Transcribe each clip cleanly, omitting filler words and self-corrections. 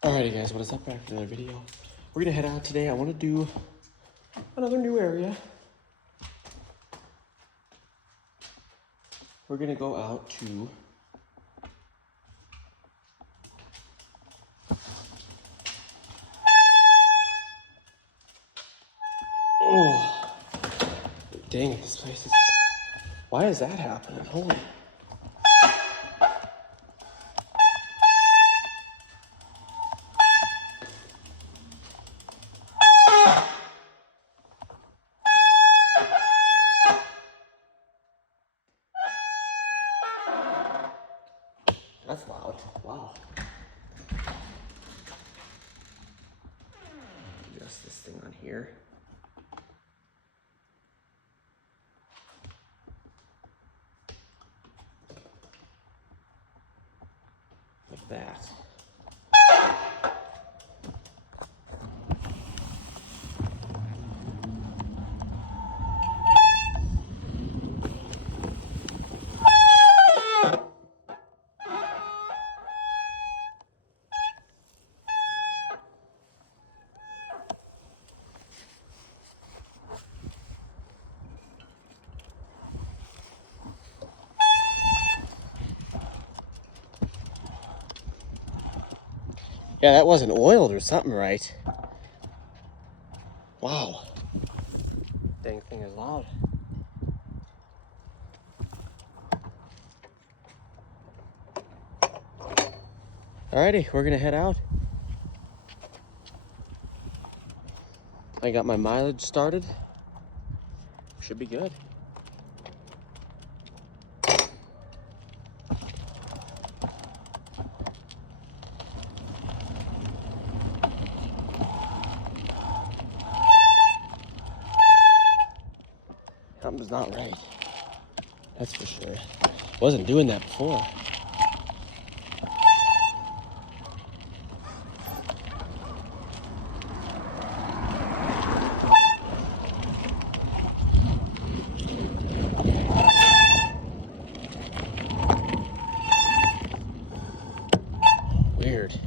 Alrighty guys, what is up? Back for another video. We're gonna head out today. I wanna do another new area. We're gonna go out to oh dang it, this place is why is that happening? Holy that's loud. Wow. Adjust this thing on here. Like that. Yeah, that wasn't oiled or something, right? Wow. Dang thing is loud. Alrighty, we're gonna head out. I got my mileage started. Should be good. Something's not right. That's for sure. Wasn't doing that before. Weird.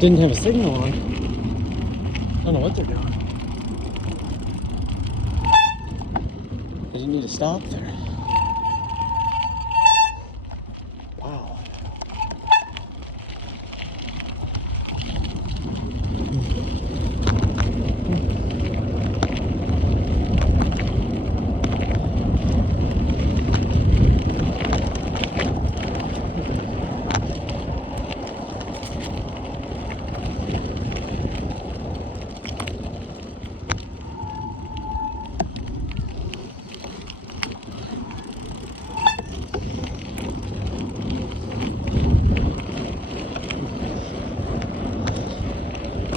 Didn't have a signal on. I don't know what they're doing. They didn't need to stop there. Wow.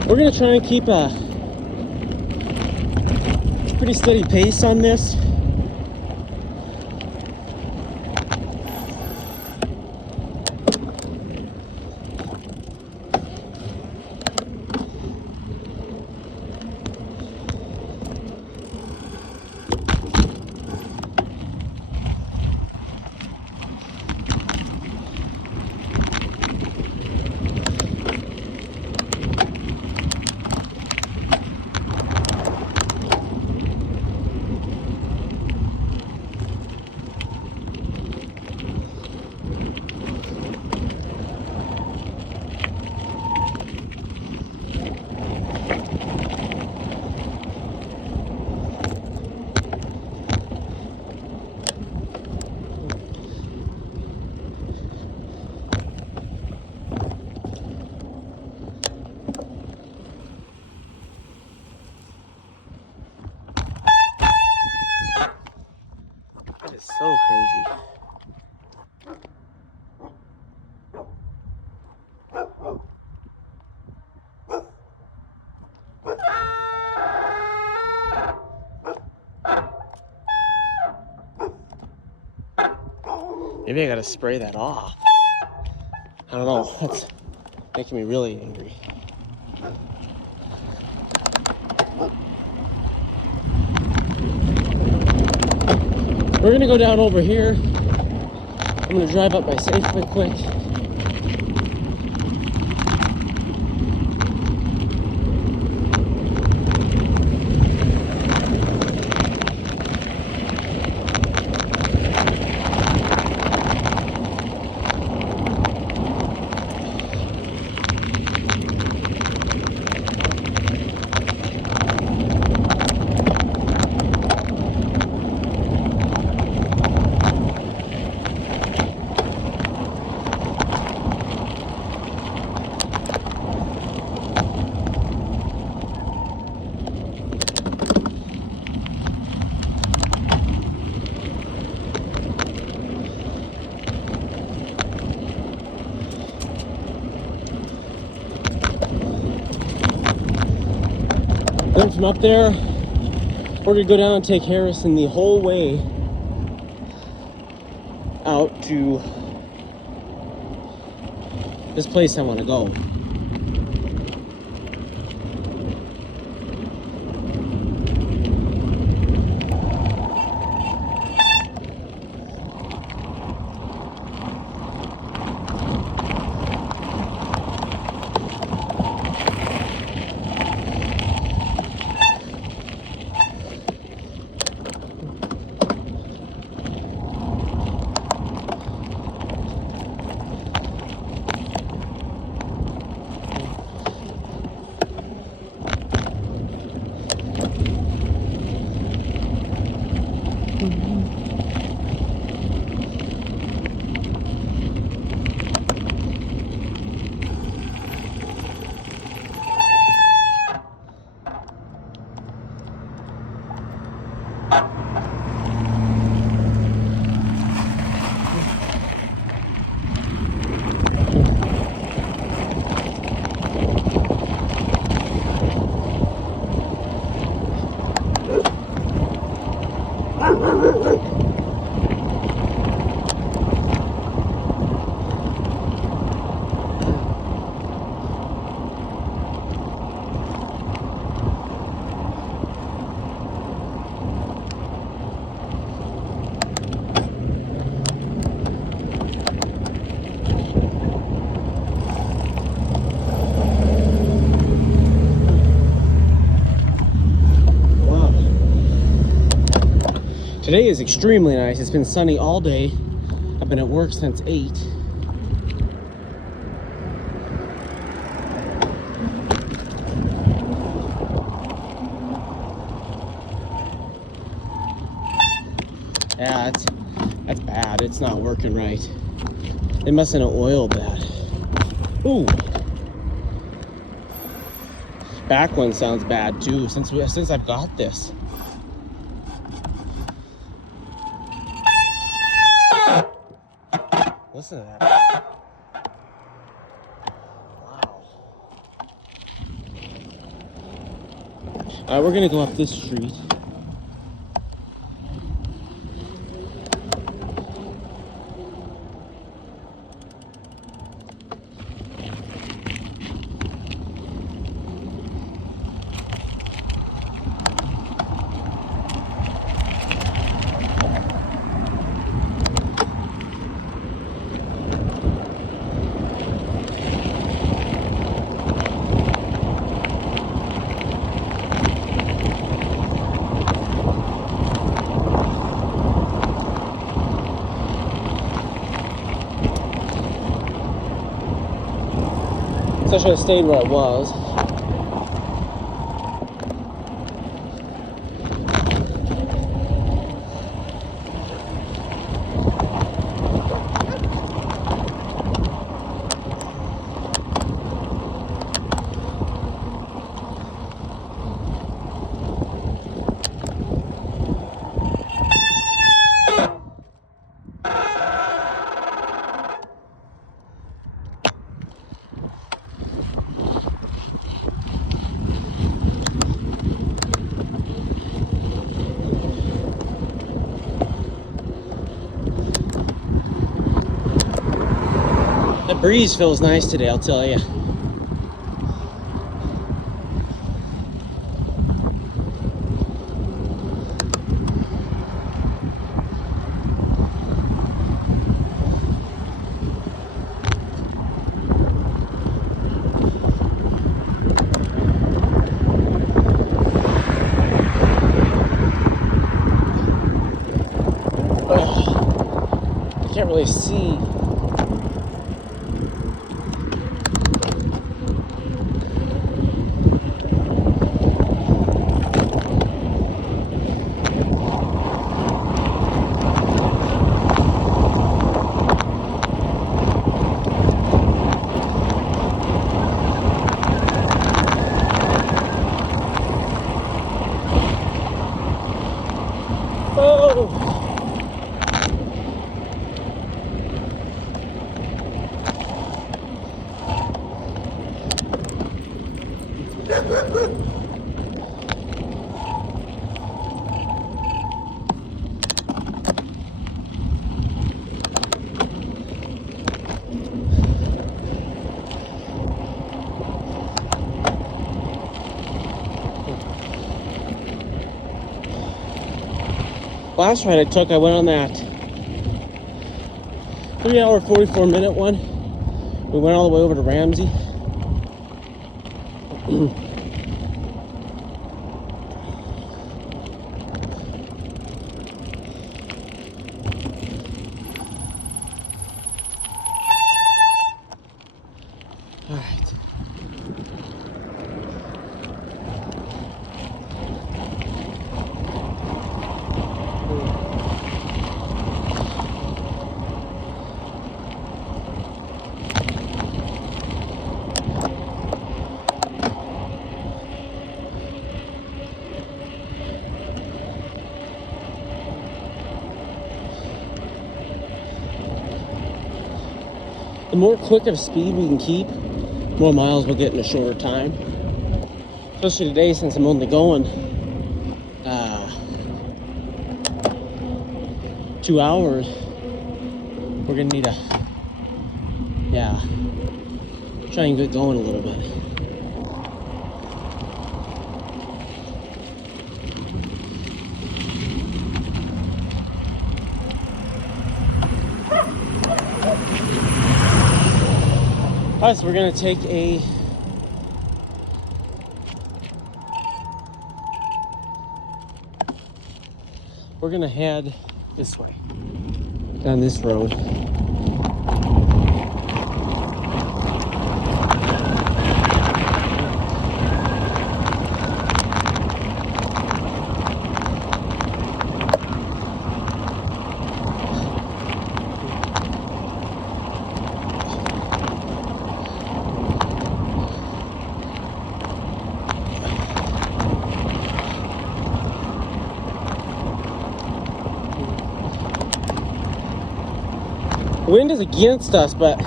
We're gonna try and keep a pretty steady pace on this. That is so crazy. Maybe I gotta spray that off. I don't know. That's making me really angry. We're gonna go down over here. I'm gonna drive up by Safeway quick. Then from up there, we're gonna go down and take Harrison the whole way out to this place I want to go. Today is extremely nice. It's been sunny all day. I've been at work since 8. Yeah, that's bad. It's not working right. They mustn't have oiled that. Ooh. Back one sounds bad too, since I've got this. Listen to that. Wow. All right, we're gonna go up this street. So I should have stayed where I was. Breeze feels nice today, I'll tell you. I can't really see. Oh! Last ride I took, I went on that 3-hour, 44-minute one. We went all the way over to Ramsey. All right. The more quick of speed we can keep, more miles we'll get in a shorter time. Especially today, since I'm only going 2 hours, we're gonna need to, try and get going a little bit. All right, so we're gonna take we're gonna head this way, down this road. The wind is against us, but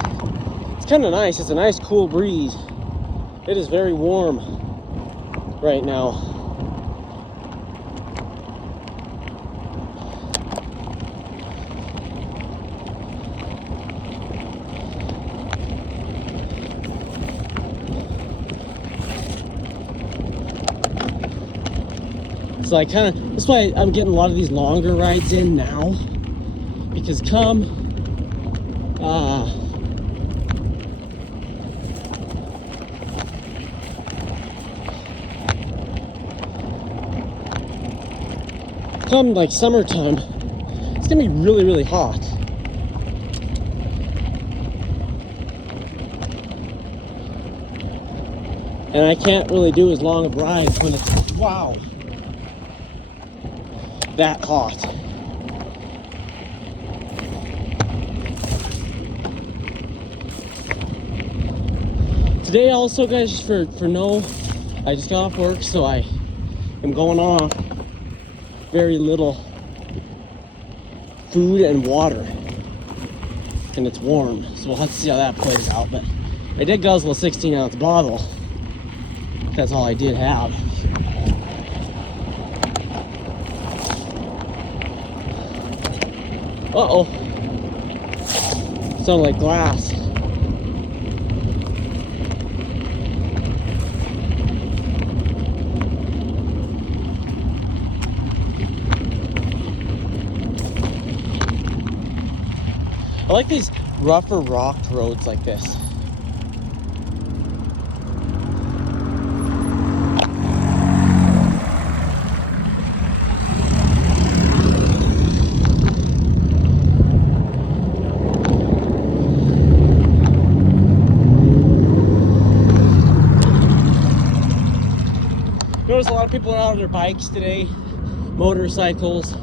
it's kind of nice. It's a nice cool breeze. It is very warm right now. So that's why I'm getting a lot of these longer rides in now, because come like summertime, it's gonna be really, really hot. And I can't really do as long of rides when it's, that hot. Today also, guys, just I just got off work, so I am going off very little food and water, and it's warm, so we'll have to see how that plays out. But I did guzzle a 16-ounce bottle. That's all I did have. Uh-oh. Sounded like glass. I like these rougher rocked roads like this. Notice a lot of people are out on their bikes today, motorcycles.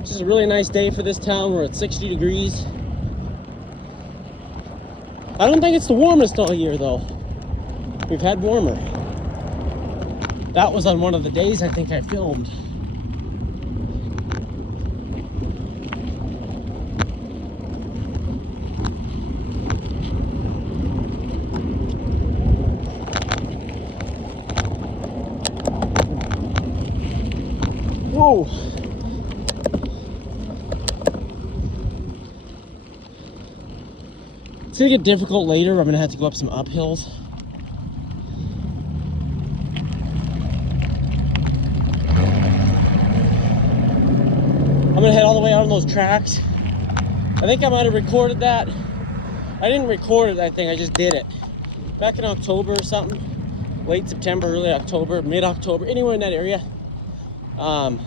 This is a really nice day for this town. We're at 60 degrees. I don't think it's the warmest all year though. We've had warmer. That was on one of the days I think I filmed. Whoa. It's gonna get difficult later. I'm gonna have to go up some uphills. I'm gonna head all the way out on those tracks. I think I might have recorded that. I didn't record it, I think I just did it. Back in October or something. Late September, early October, mid-October, anywhere in that area. I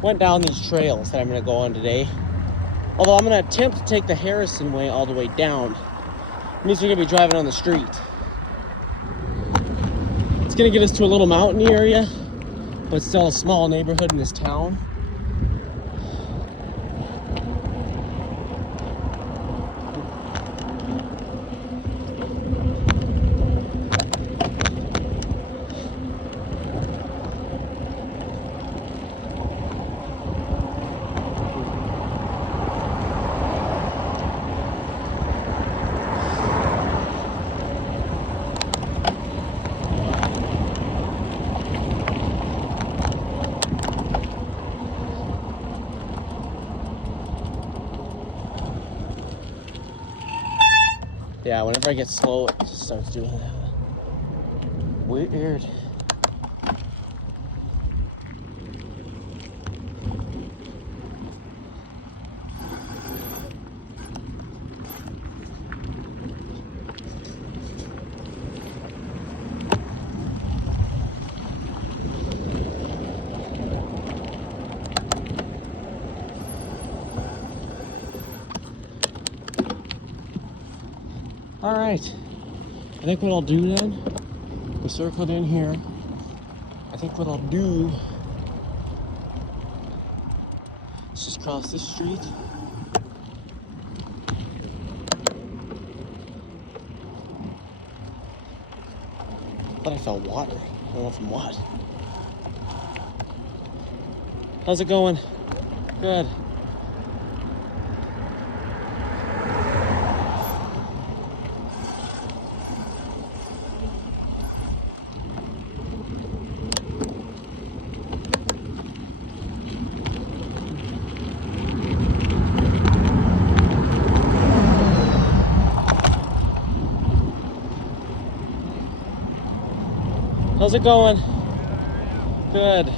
went down these trails that I'm gonna go on today. Although I'm gonna attempt to take the Harrison Way all the way down. It means we're gonna be driving on the street. It's gonna get us to a little mountainy area, but still a small neighborhood in this town. Yeah, whenever I get slow, it just starts doing that. Weird. All right, I think what I'll do then, we circled in here. I think what I'll do is just cross this street. I thought I felt water. I don't know from what. How's it going? Good. How's it going? Good.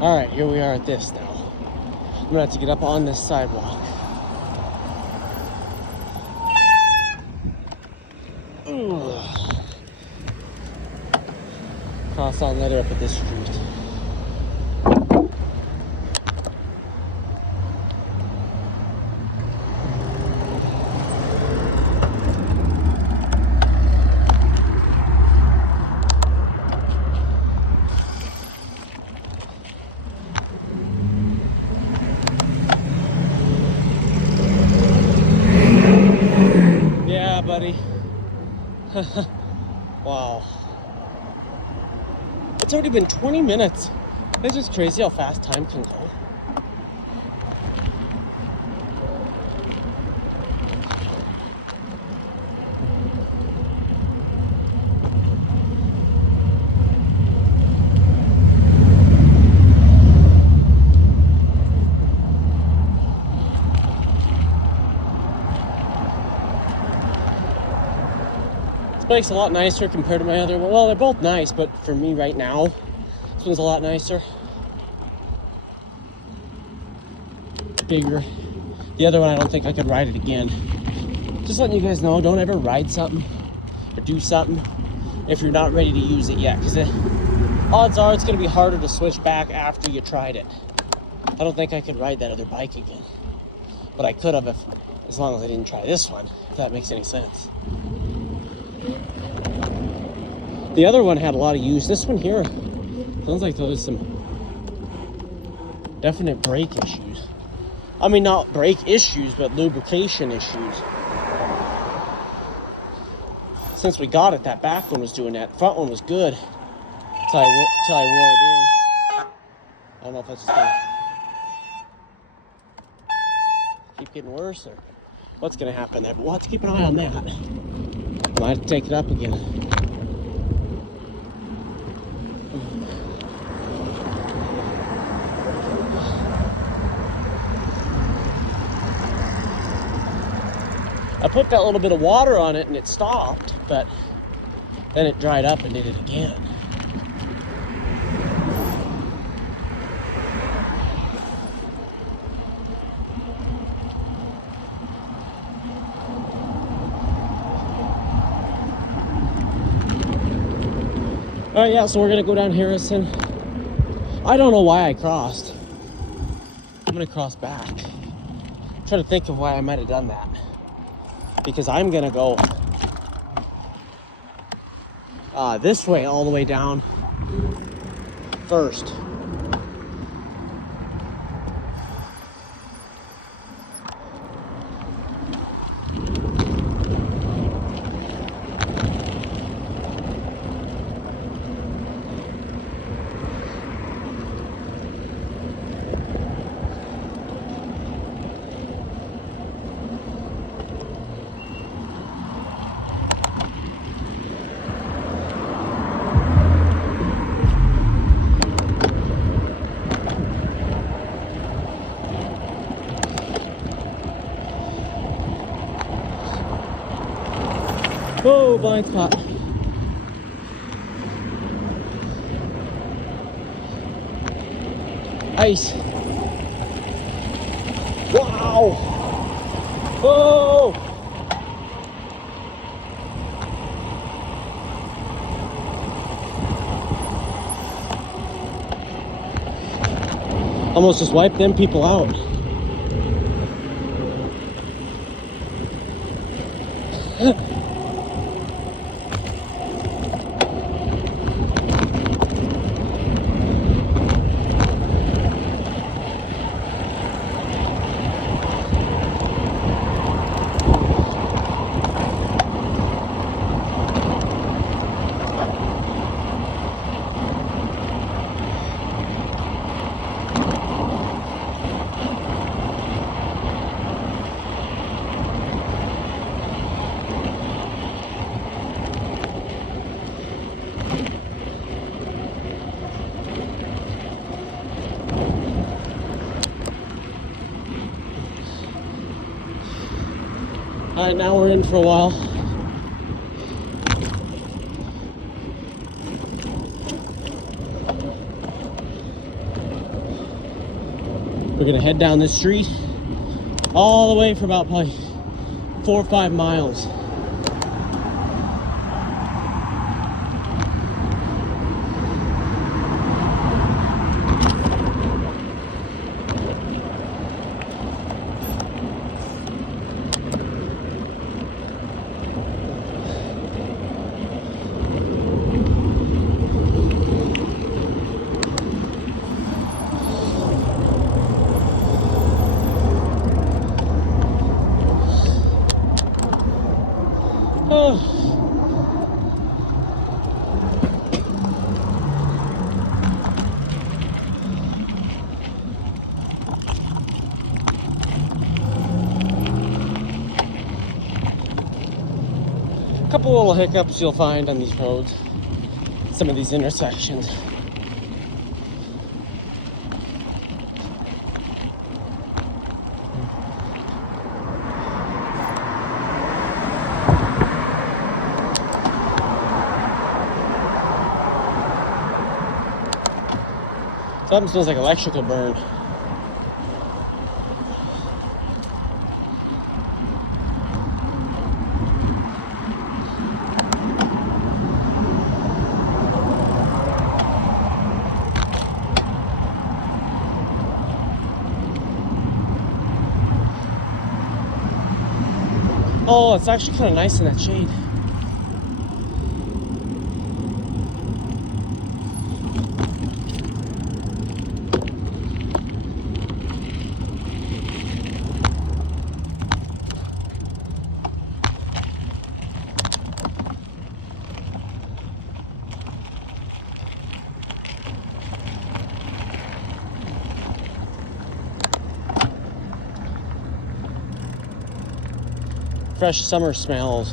All right, here we are at this now. I'm gonna have to get up on this sidewalk. Cross on later up at this street. Yeah, buddy. Wow. It's already been 20 minutes. It's just crazy how fast time can go. bike's a lot nicer compared to my other one. Well, they're both nice, but for me right now, this one's a lot nicer. Bigger. The other one, I don't think I could ride it again. Just letting you guys know, don't ever ride something or do something if you're not ready to use it yet, because odds are it's going to be harder to switch back after you tried it. I don't think I could ride that other bike again, but I could have as long as I didn't try this one, if that makes any sense. The other one had a lot of use. This one here sounds like there's some definite brake issues. I mean, not brake issues, but lubrication issues. Since we got it, that back one was doing that. The front one was good till I wore it in. I don't know if that's just gonna keep getting worse or what's gonna happen there, but we'll have to keep an eye on that. Might have to take it up again. I put that little bit of water on it and it stopped, but then it dried up and did it again. All right, yeah, so we're gonna go down Harrison. I don't know why I crossed. I'm gonna cross back. I'm trying to think of why I might have done that. Because I'm gonna go this way all the way down first. Whoa, blind spot. Ice. Wow. Whoa. Almost just wiped them people out. All right, now we're in for a while. We're gonna head down this street all the way for about probably 4 or 5 miles. Oh. A couple little hiccups you'll find on these roads, some of these intersections. Something smells like electrical burn. Oh, it's actually kind of nice in that shade. Fresh summer smells.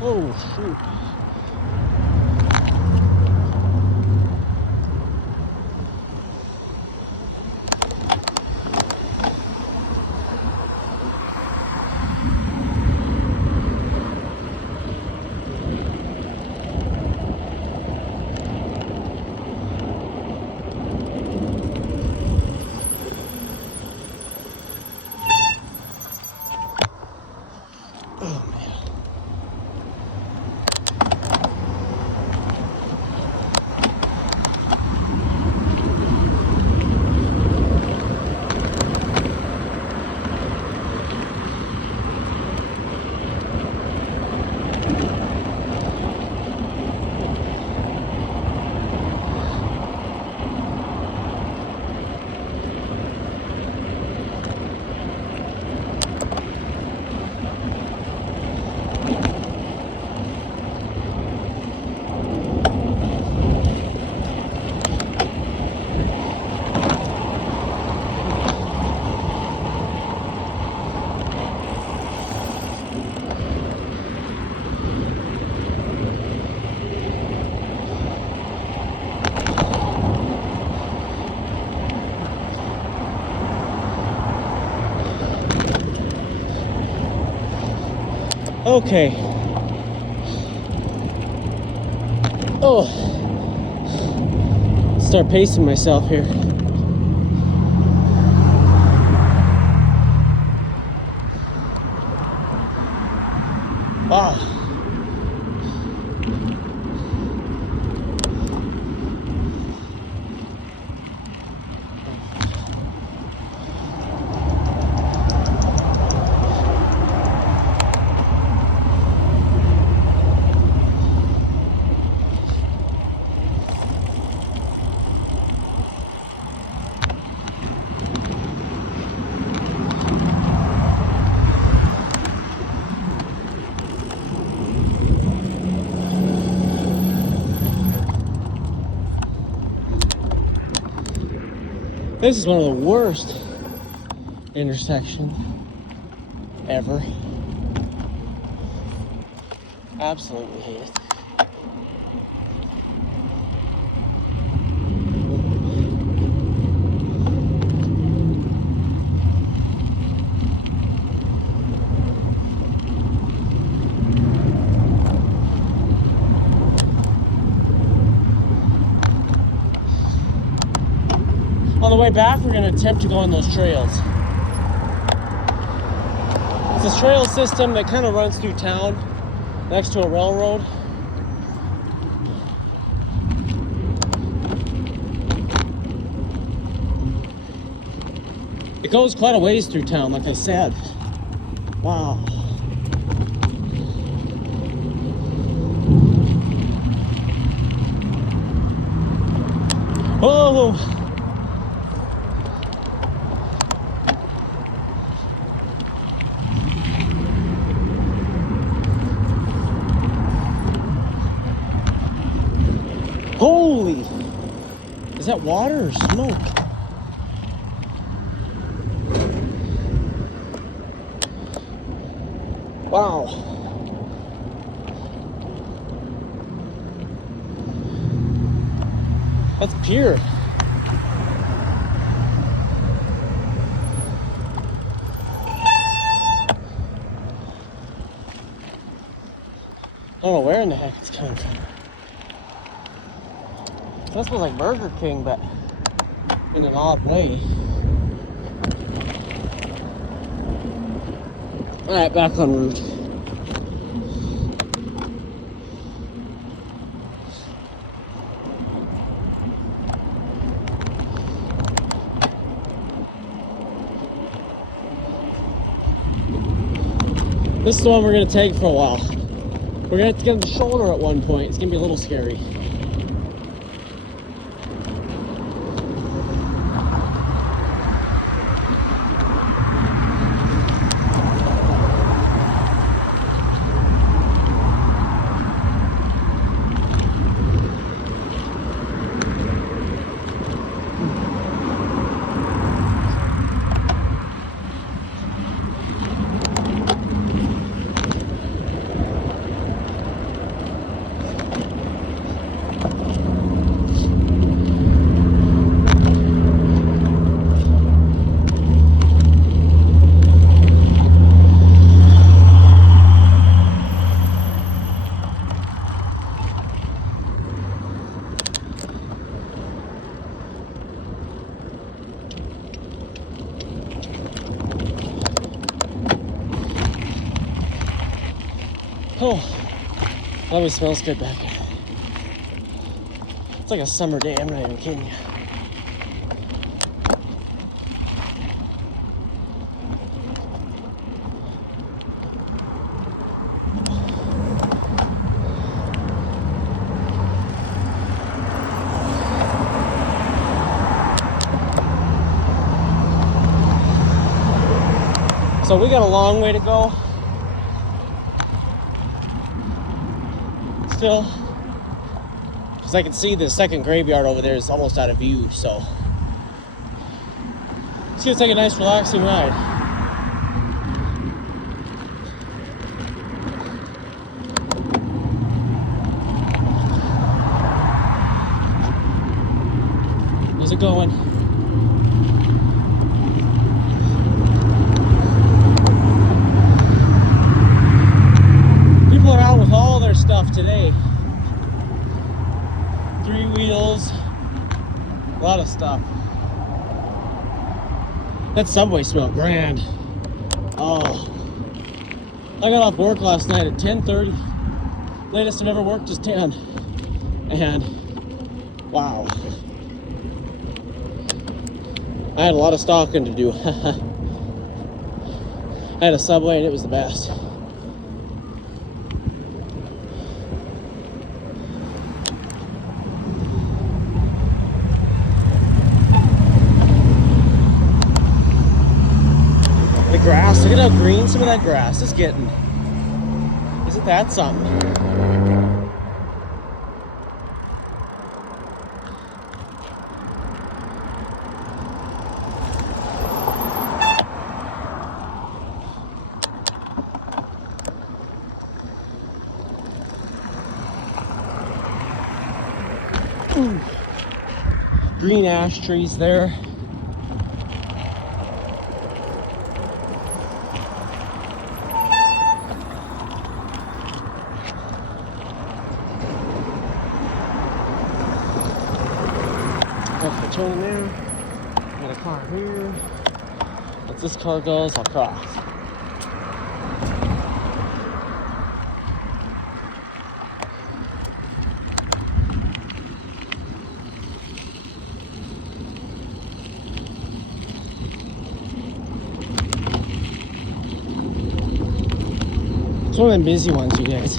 Oh, shoot. Okay. Oh. Start pacing myself here. Ah. This is one of the worst intersections ever. Absolutely hate it. On the way back, we're going to attempt to go on those trails. It's a trail system that kind of runs through town next to a railroad. It goes quite a ways through town, like I said. Wow. Oh! Holy! Is that water or smoke? Wow. That's pure. I don't know where in the heck it's coming from. That smells like Burger King, but in an odd way. Alright, back on route. This is the one we're going to take for a while. We're going to have to get on the shoulder at one point. It's going to be a little scary. Oh, that always smells good back here. It's like a summer day, I'm not even kidding you. So we got a long way to go. Still, because I can see the second graveyard over there is almost out of view, so it's gonna take a nice relaxing ride. How's it going? People are out with all their stuff today. 3 wheels, a lot of stuff. That Subway smelled grand. Oh, I got off work last night at 10:30. Latest I've ever worked is 10. And wow, I had a lot of stalking to do. I had a Subway and it was the best. Grass, look at how green some of that grass is getting. Isn't that something? Ooh. Green ash trees there. Turn there, got a car here. Once this car goes, I'll cross. It's one of them busy ones, you guys.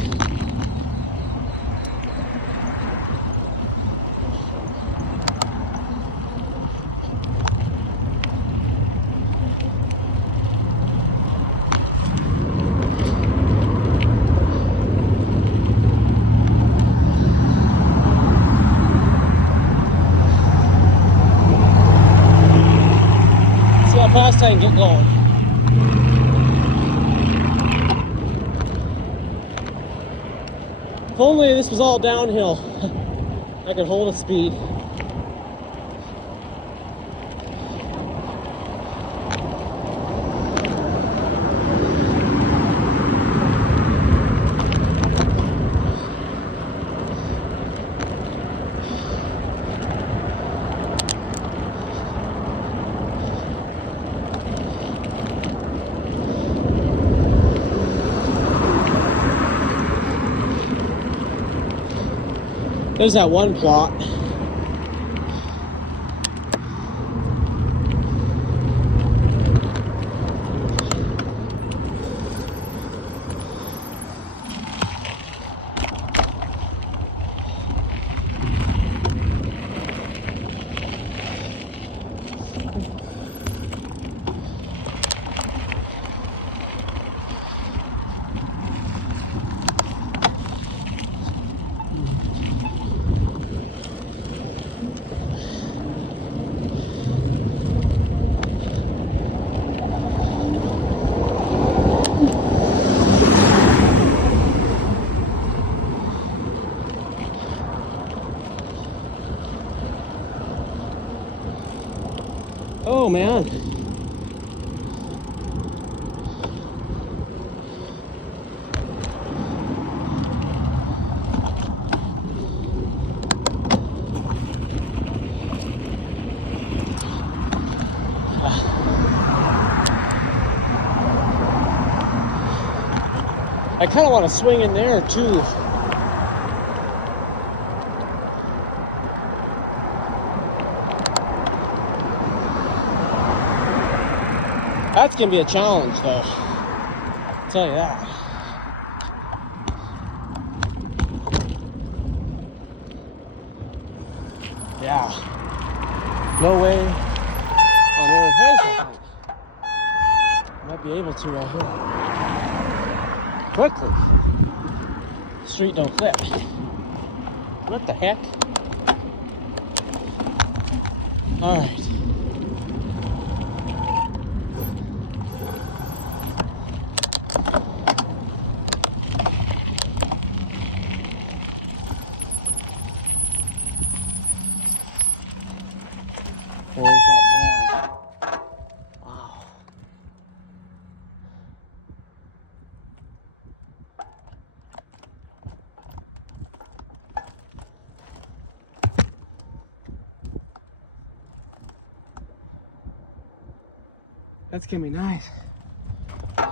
Fast I can get going. If only this was all downhill, I could hold a speed. There's that one plot. Oh man. I kind of want to swing in there too. That's gonna be a challenge though, I'll tell you that. Yeah, no way on earth. Wait a second. Might be able to right here. Quickly. Street don't flip. What the heck? All right. Where's that man? Wow. That's gonna be nice. Ugh.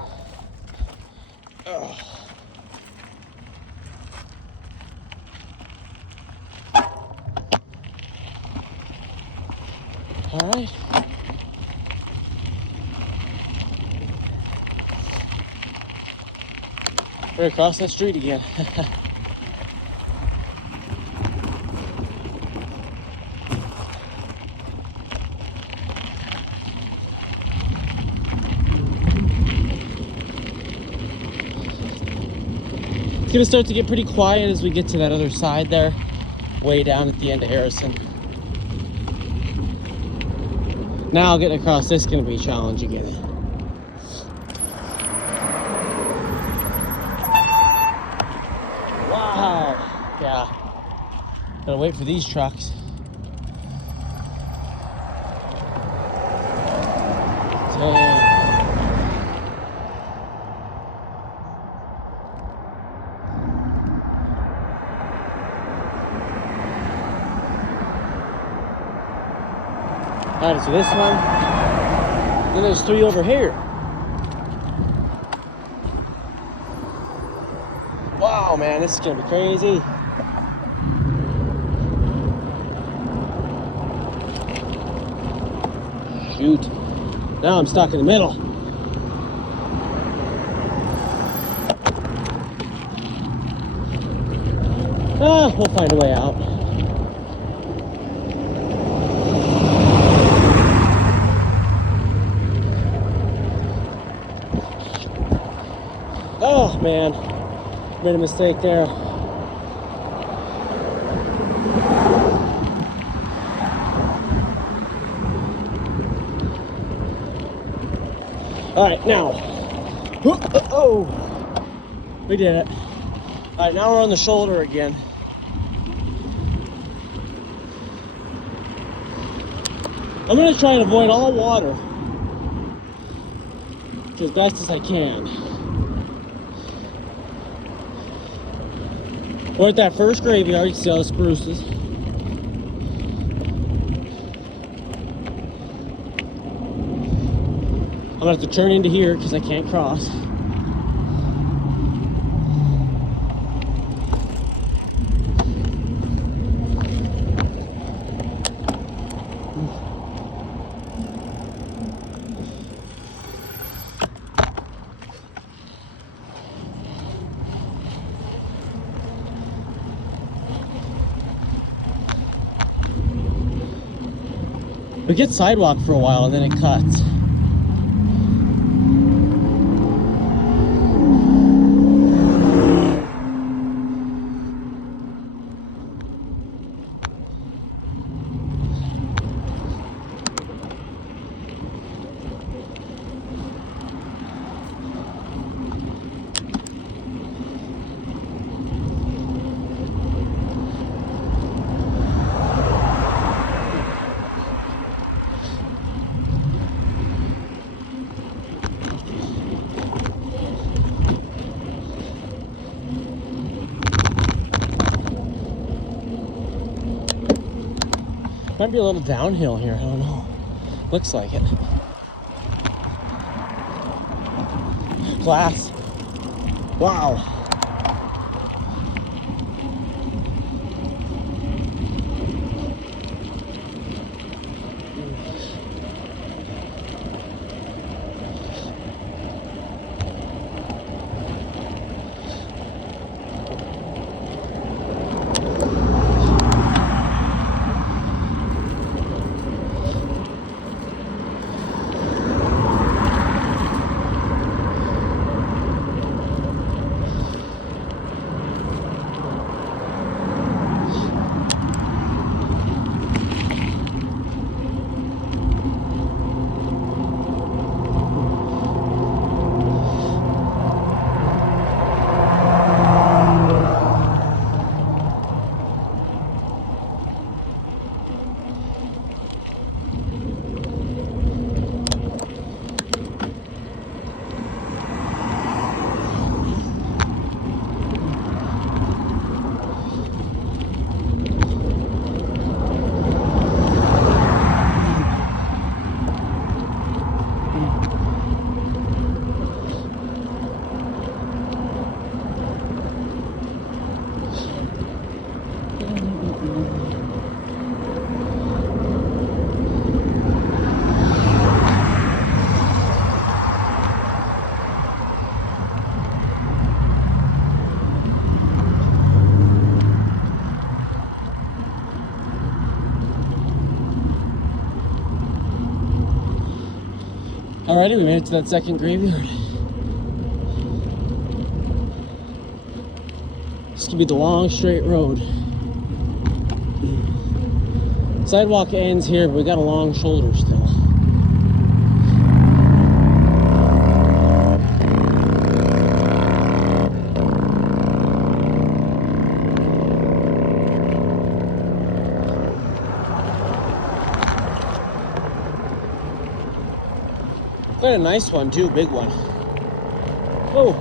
All right. We're across that street again. It's gonna start to get pretty quiet as we get to that other side there, way down at the end of Harrison. Now getting across this is gonna be a challenge again. Wow, yeah. Gotta wait for these trucks. Dang. All right, so this one, then there's 3 over here. Wow, man, this is gonna be crazy. Shoot, now I'm stuck in the middle. We'll find a way out. Oh man, made a mistake there. All right, now, oh, we did it. All right, now we're on the shoulder again. I'm gonna try and avoid all water as best as I can. We're at that first graveyard, you can see all the spruces. I'm gonna have to turn into here because I can't cross. We get sidewalk for a while and then it cuts. Might be a little downhill here, I don't know. Looks like it. Glass. Wow. Alrighty, we made it to that second graveyard. This could be the long straight road. Sidewalk ends here, but we got a long shoulder still. Quite a nice one too, big one. Oh.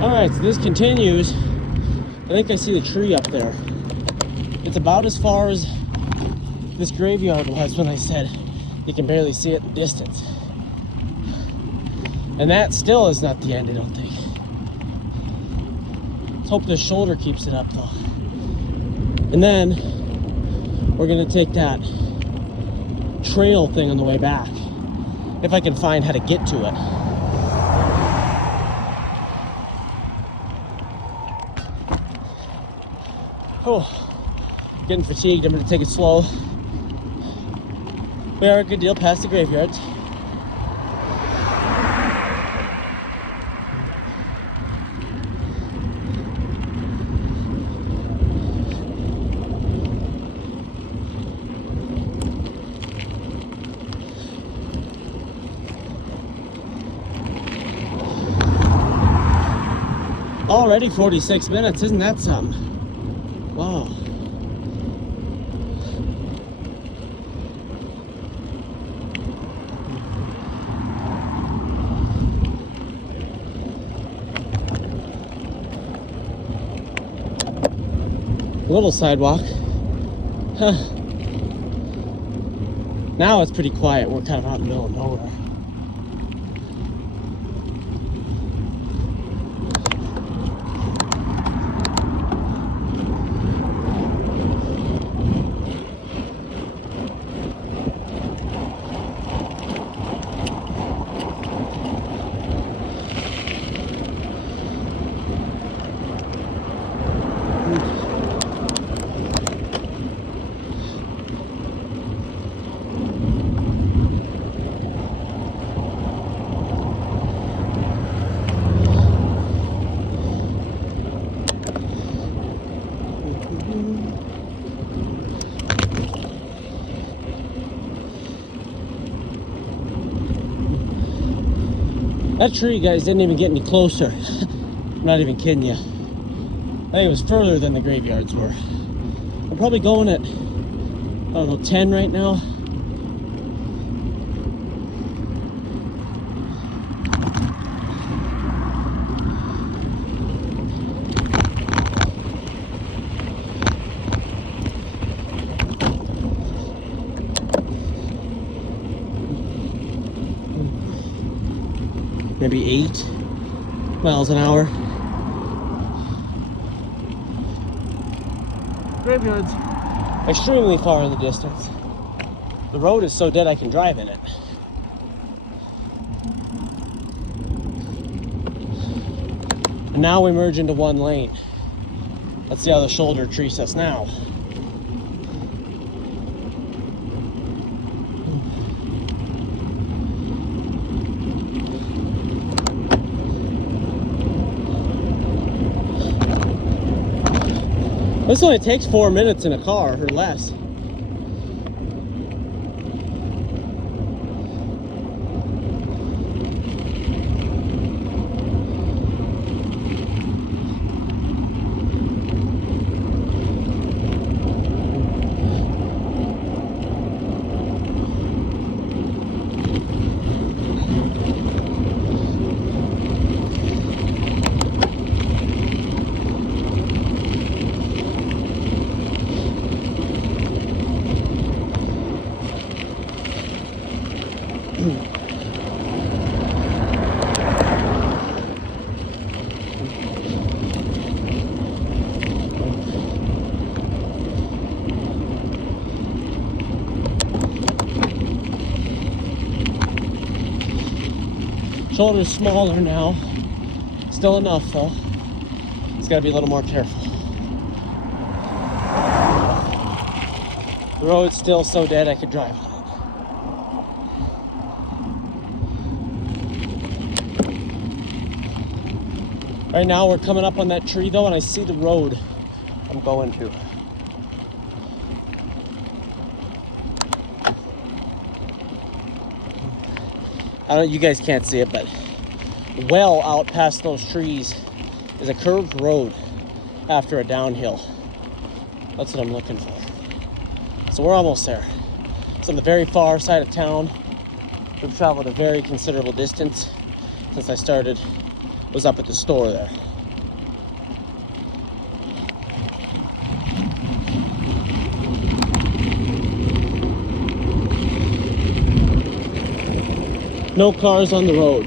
Alright, so this continues. I think I see the tree up there. It's about as far as this graveyard was when I said you can barely see it in the distance. And that still is not the end, I don't think. Let's hope this shoulder keeps it up though. And then we're gonna take that trail thing on the way back, if I can find how to get to it. Oh, getting fatigued. I'm gonna take it slow. We are a good deal past the graveyard. Already 46 minutes, isn't that something? Wow. little sidewalk. Huh. Now it's pretty quiet. We're kind of out in the middle of nowhere. That tree, guys, didn't even get any closer. I'm not even kidding you. I think it was further than the graveyards were. I'm probably going at, I don't know, 10 right now. Maybe 8 miles an hour. Graveyard's extremely far in the distance. The road is so dead I can drive in it. And now we merge into one lane. Let's see how the shoulder treats us now. This only takes 4 minutes in a car or less. Shoulder's smaller now. Still enough though. It's gotta be a little more careful. The road's still so dead I could drive on it. Right now we're coming up on that tree though, and I see the road I'm going to. I don't, you guys can't see it, but well out past those trees is a curved road after a downhill. That's what I'm looking for. So we're almost there. It's on the very far side of town. We've traveled a very considerable distance since I started, was up at the store there. No cars on the road,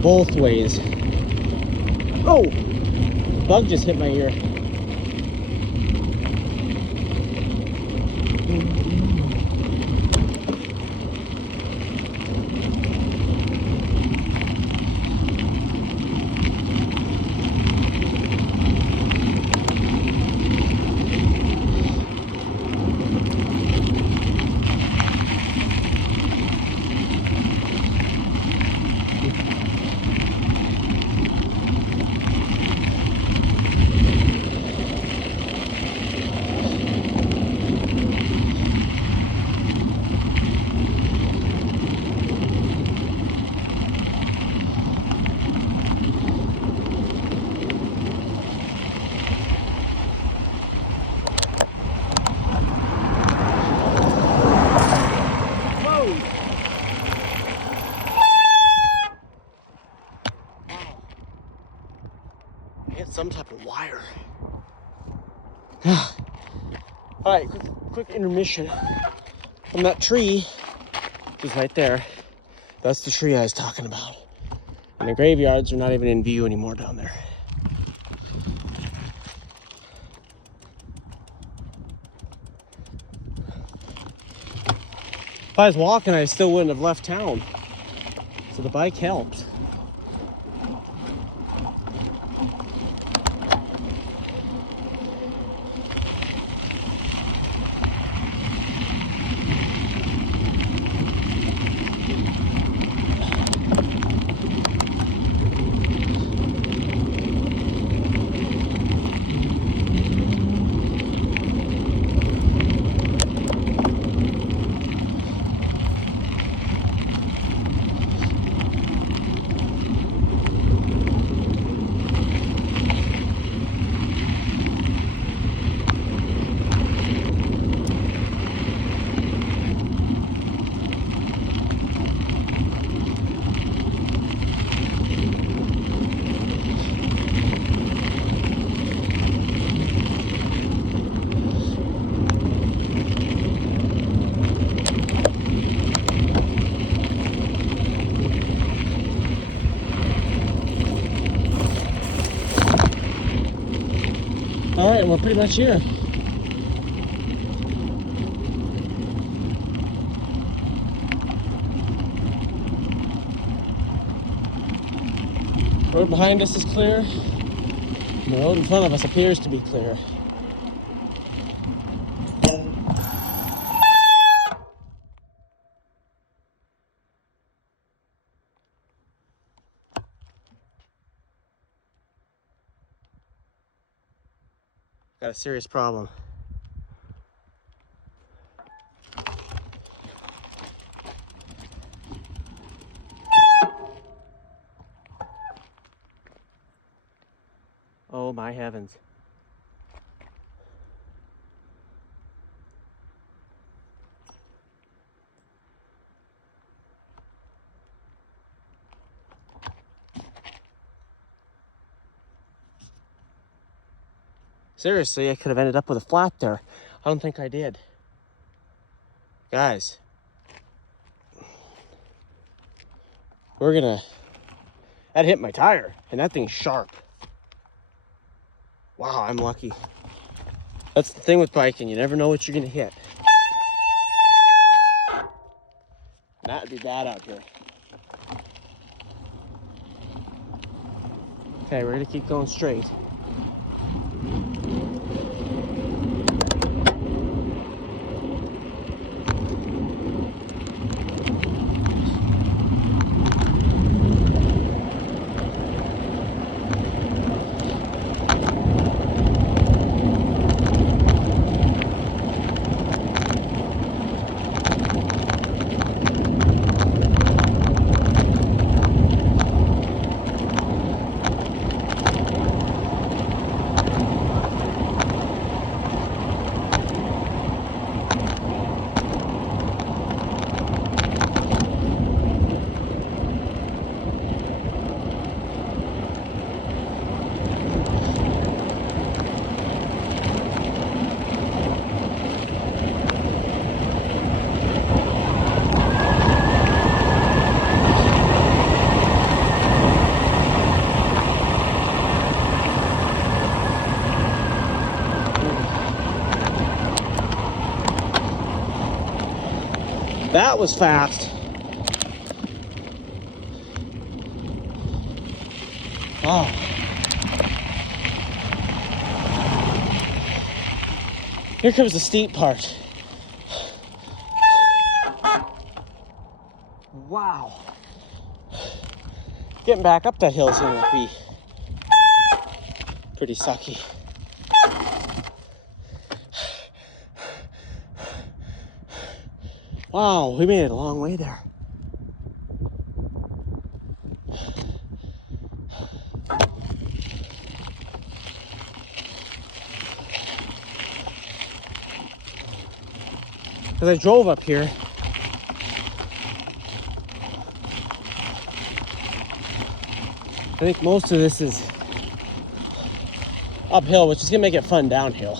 both ways. Oh, bug just hit my ear. Some type of wire. All right, quick intermission from that tree. Is right there. That's the tree I was talking about. And the graveyards are not even in view anymore down there. If I was walking, I still wouldn't have left town. So the bike helped. All right, we're pretty much here. The road behind us is clear. And the road in front of us appears to be clear. Got a serious problem. Oh my heavens. Seriously, I could have ended up with a flat there. I don't think I did. Guys, that hit my tire, and that thing's sharp. Wow, I'm lucky. That's the thing with biking, you never know what you're gonna hit. And that would be bad out here. Okay, we're gonna keep going straight. That was fast. Oh. Here comes the steep part. Wow. Getting back up that hill is gonna be pretty sucky. Wow, we made it a long way there. As I drove up here, I think most of this is uphill, which is gonna make it fun downhill.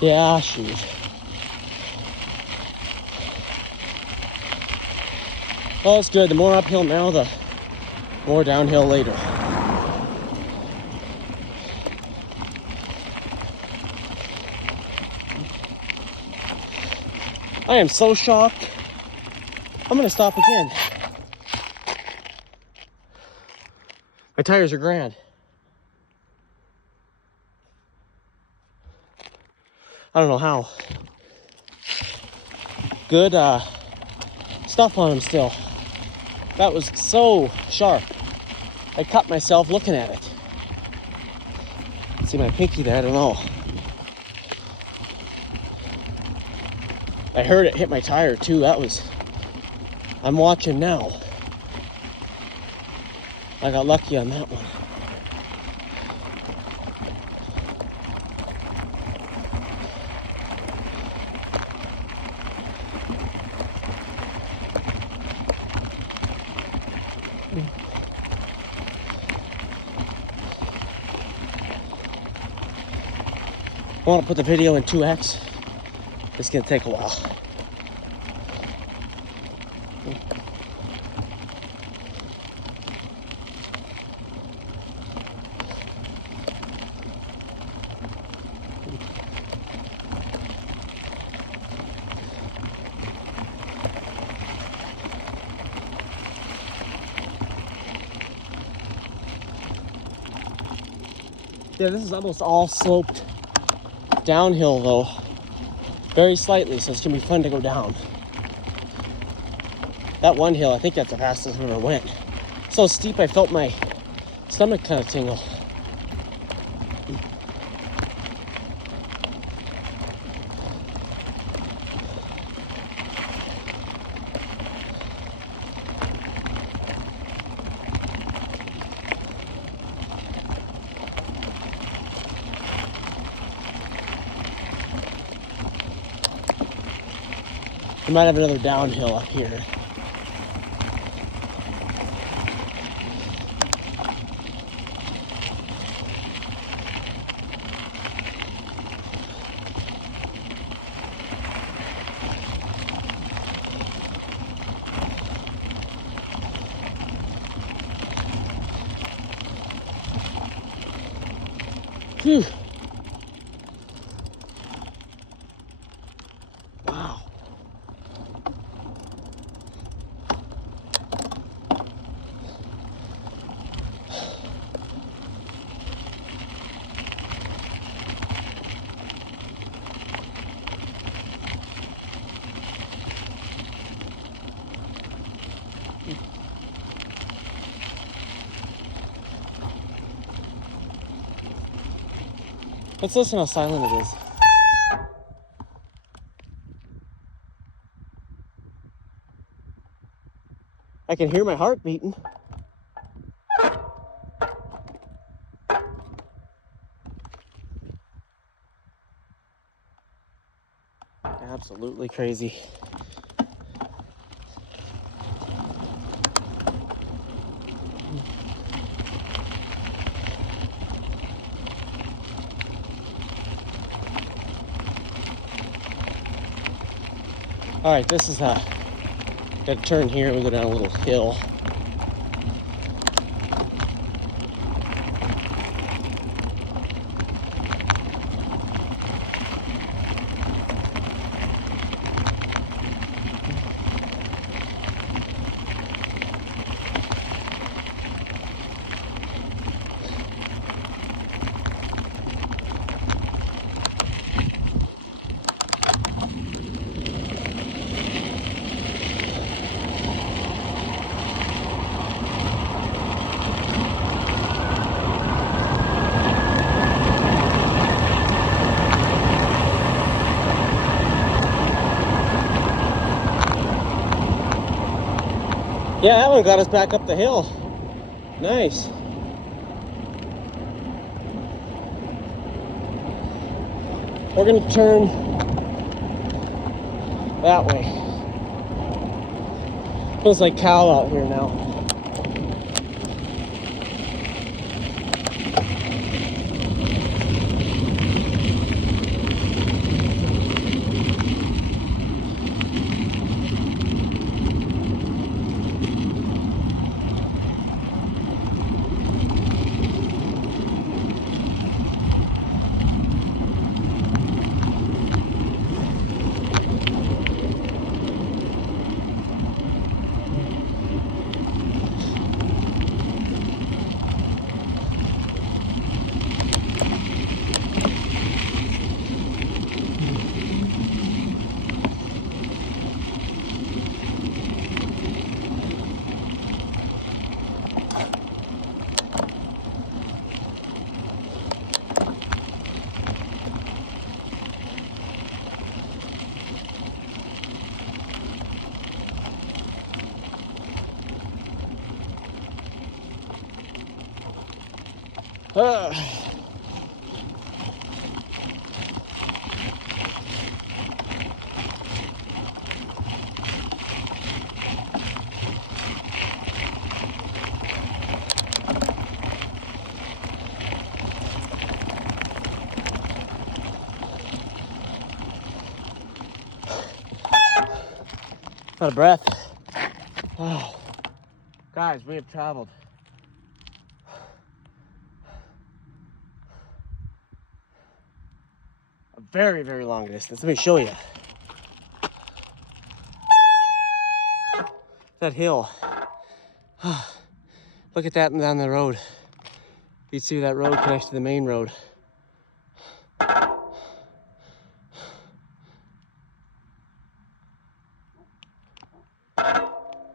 Yeah, shoot. Well, it's good. The more uphill now, the more downhill later. I am so shocked. I'm gonna stop again. My tires are grand. I don't know how. Good stuff on them still. That was so sharp. I cut myself looking at it. See my pinky there? I don't know. I heard it hit my tire too. That was... I'm watching now. I got lucky on that one. I want to put the video in 2x. It's gonna take a while. Yeah, this is almost all sloped downhill though, very slightly, so it's gonna be fun to go down. That one hill, I think that's the fastest I ever went. So steep, I felt my stomach kind of tingle. We might have another downhill up here. Phew. Wow. Let's listen how silent it is. I can hear my heart beating. Absolutely crazy. All right, this is got to turn here. We go down a little hill. Yeah, that one got us back up the hill. Nice. We're gonna turn that way. Feels like Cal out here now. Out of breath. Oh. Guys, we have traveled a very, very long distance. Let me show you. That hill. Look at that down the road. You can see that road connects to the main road.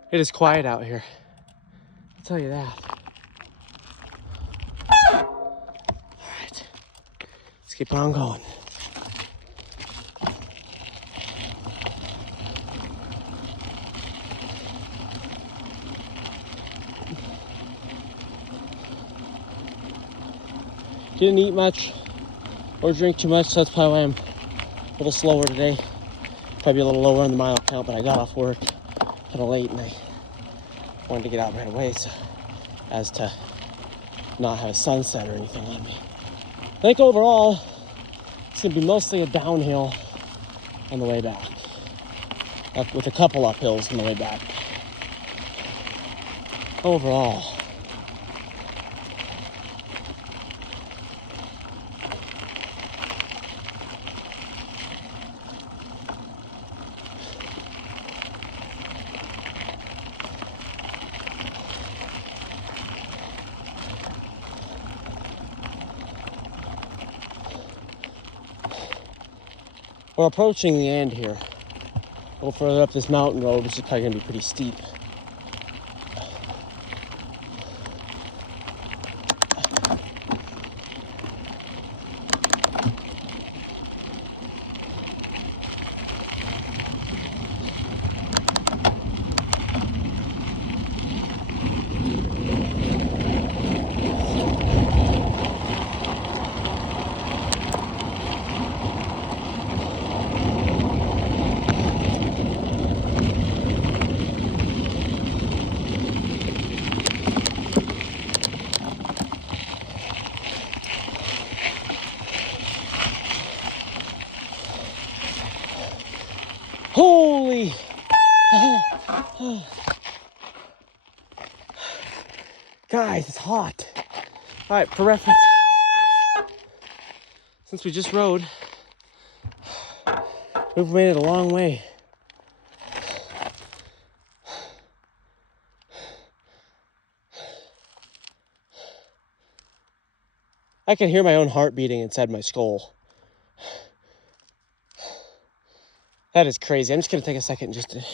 It is quiet out here. I'll tell you that. All right, let's keep on going. Didn't eat much or drink too much, so that's probably why I'm a little slower today. Probably a little lower on the mile count, but I got off work kind of late and I wanted to get out right away so as to not have a sunset or anything on me. I think overall, it's gonna be mostly a downhill on the way back, with a couple uphills on the way back. Overall. We're approaching the end here. A little further up this mountain road, which is probably gonna be pretty steep. Holy! Guys, it's hot. All right, for reference, since we just rode, we've made it a long way. I can hear my own heart beating inside my skull. That is crazy. I'm just gonna take a second just to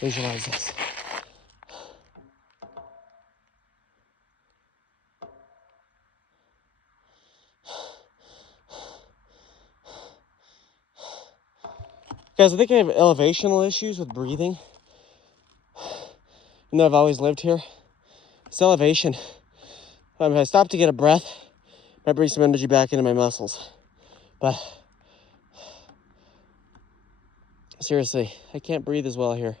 visualize this. Guys, I think I have elevational issues with breathing. Even though I've always lived here, it's elevation. If I stop to get a breath, it might bring some energy back into my muscles. But Seriously, I can't breathe as well here.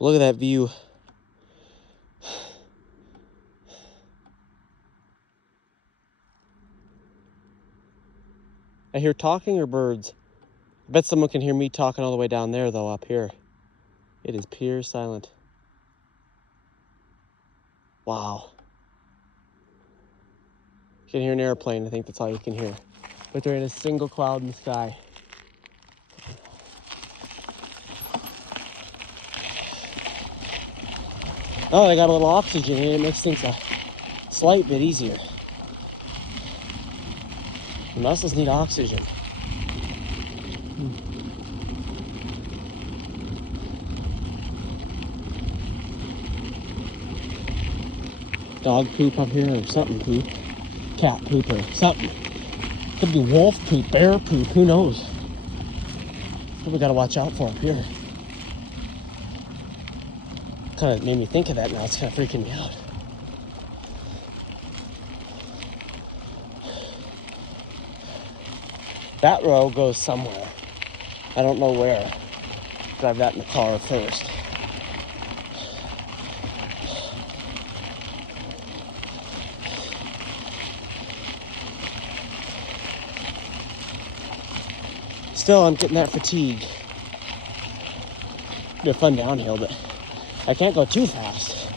Look at that view. I hear talking or birds. I bet someone can hear me talking all the way down there, though, up here. It is pure silent. Wow. You can hear an airplane. I think that's all you can hear. But there ain't a single cloud in the sky. Oh, I got a little oxygen in it. It makes things a slight bit easier. The muscles need oxygen. Dog poop up here or something poop. Cat poop or something. Could be wolf poop, bear poop, who knows? What we gotta watch out for up here. Kind of made me think of that now. It's kind of freaking me out. That road goes somewhere. I don't know where. Drive that in the car first. Still, I'm getting that fatigue. Be a fun downhill, but I can't go too fast.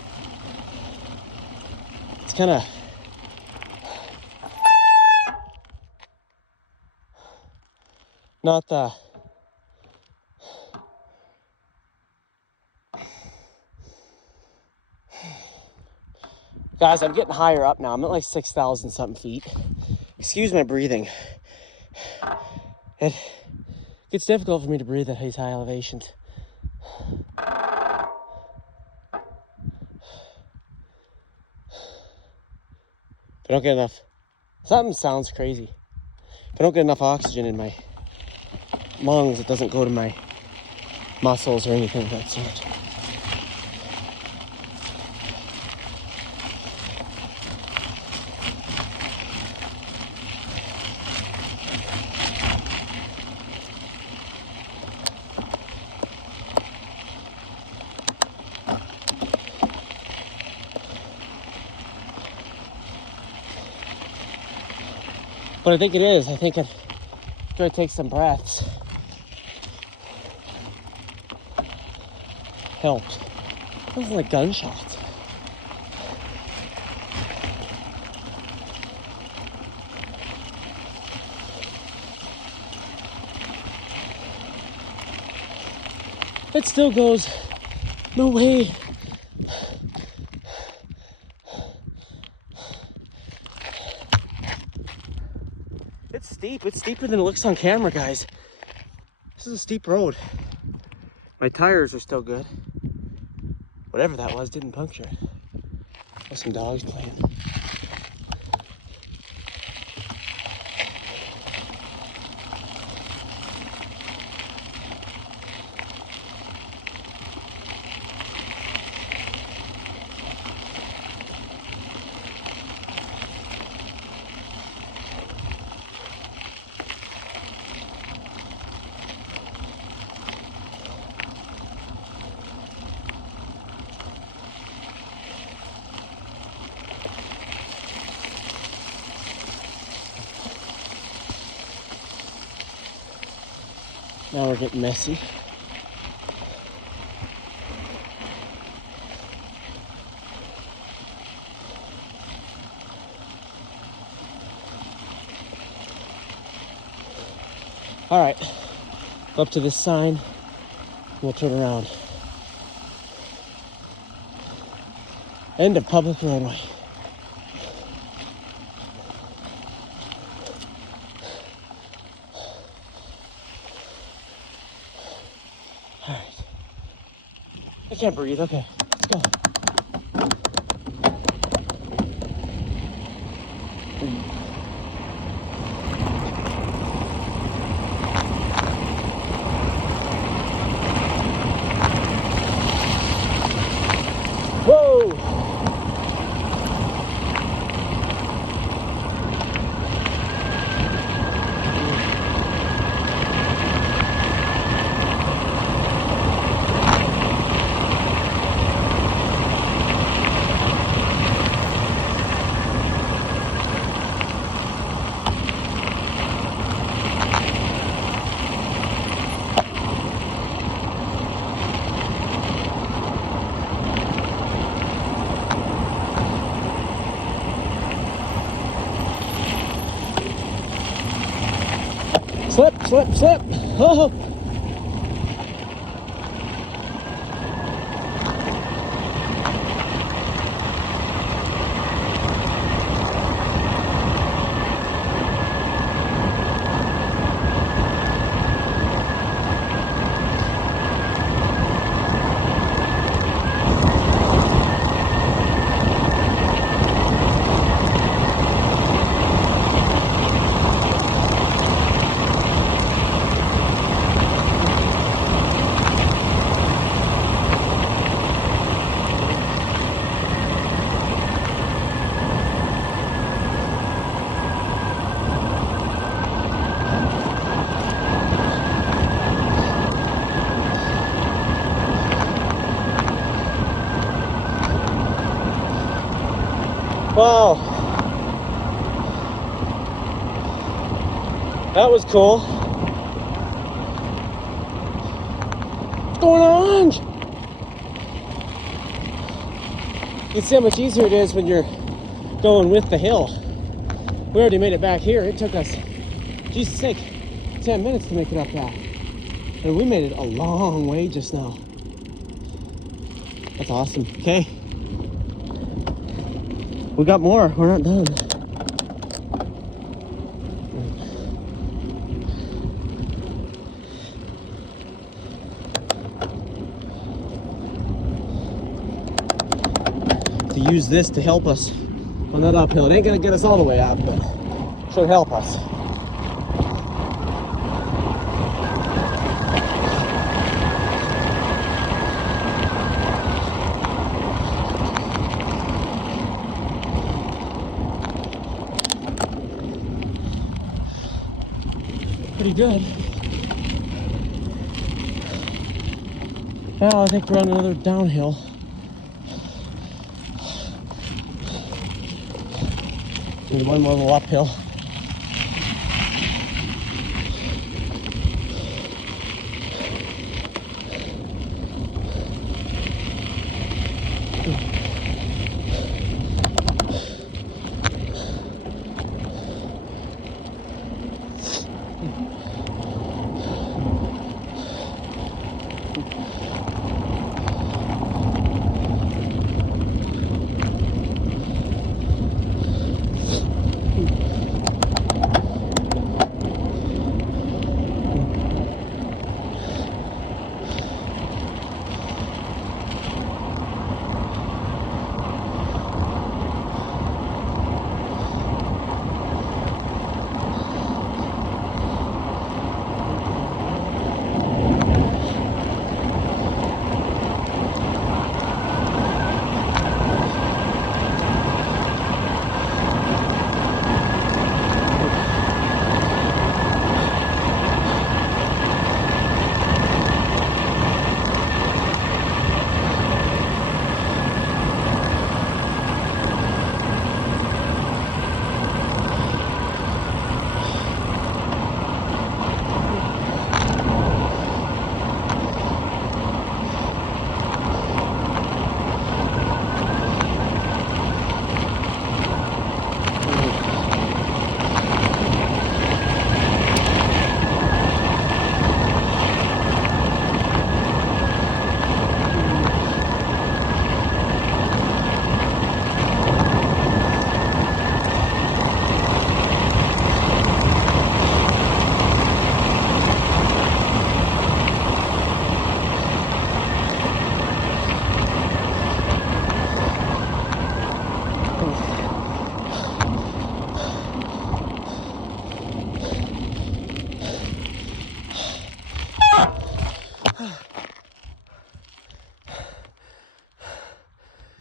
It's kind of not the guys. I'm getting higher up now. I'm at like 6,000 something feet. Excuse my breathing. It gets difficult for me to breathe at these high elevations. If I don't get enough, something sounds crazy. If I don't get enough oxygen in my lungs, it doesn't go to my muscles or anything of that sort. But I think it is. I think it gotta take some breaths. Helps. Those are like gunshots. It still goes. No way. It's steep. It's steeper than it looks on camera, guys. This is a steep road. My tires are still good. Whatever that was didn't puncture it. There's some dogs playing. Now we're getting messy. All right, go up to this sign, we'll turn around. End of public roadway. All right, I can't breathe, okay, let's go. Whoa! Slip, slip, slip. Oh. Wow, that was cool. What's going on? You can see how much easier it is when you're going with the hill. We already made it back here. It took us, Jesus sake, 10 minutes to make it up that. And we made it a long way just now. That's awesome. Okay. We got more. We're not done. To use this to help us on that uphill. It ain't gonna get us all the way up, but should help us. Pretty good. Now I think we're on another downhill. Maybe one more little uphill.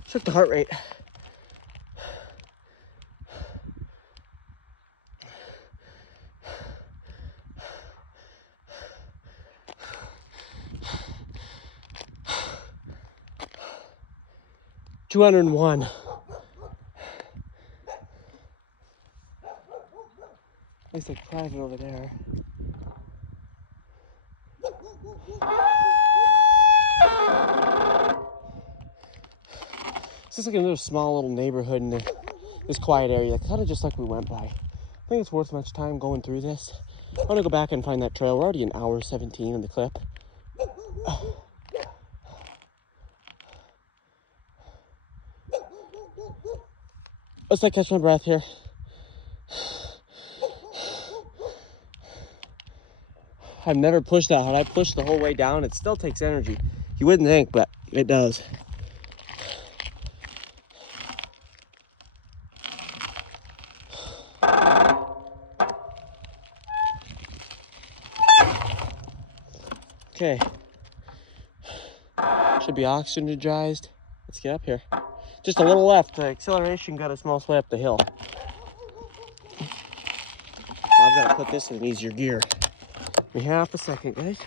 Check the heart rate. $201. At least like private over there. It's just like another small little neighborhood in this quiet area, kind of just like we went by. I think it's worth much time going through this. I'm gonna go back and find that trail. We're already an hour 17 in the clip. Let's like catch my breath here. I've never pushed that hard. I pushed the whole way down. It still takes energy. You wouldn't think, but it does. Okay. Should be oxygenized. Let's get up here. Just a little left. The acceleration got us most way up the hill. I've got to put this in easier gear. Give me half a second, guys.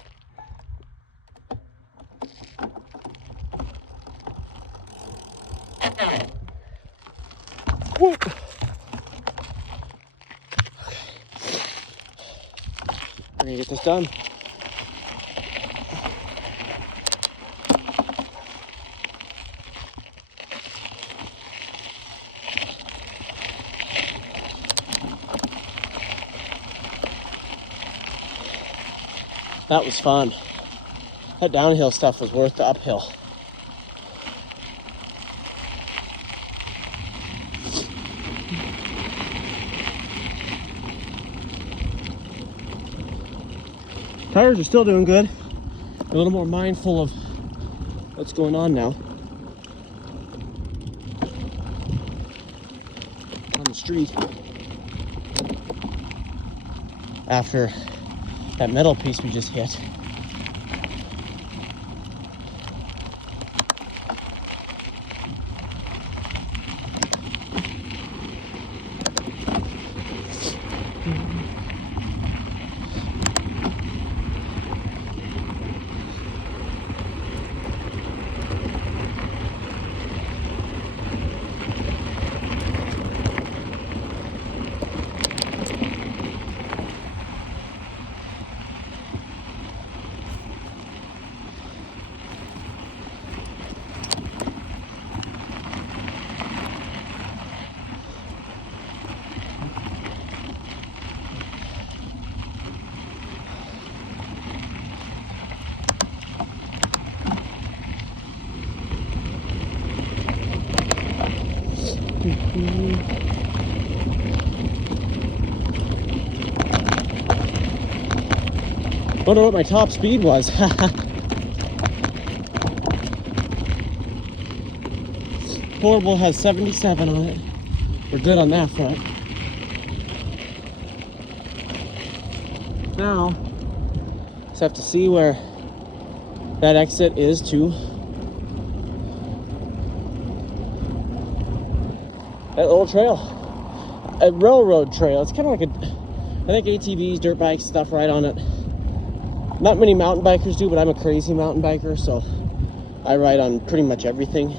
Whoa. We're gonna get this done. That was fun. That downhill stuff was worth the uphill. Tires are still doing good. A little more mindful of what's going on now. On the street. After that metal piece we just hit. Wonder what my top speed was. Portable has 77 on it. We're good on that front. Now, just have to see where that exit is to that little trail. A railroad trail. It's kind of like I think ATVs, dirt bikes, stuff right on it. Not many mountain bikers do, but I'm a crazy mountain biker, so I ride on pretty much everything.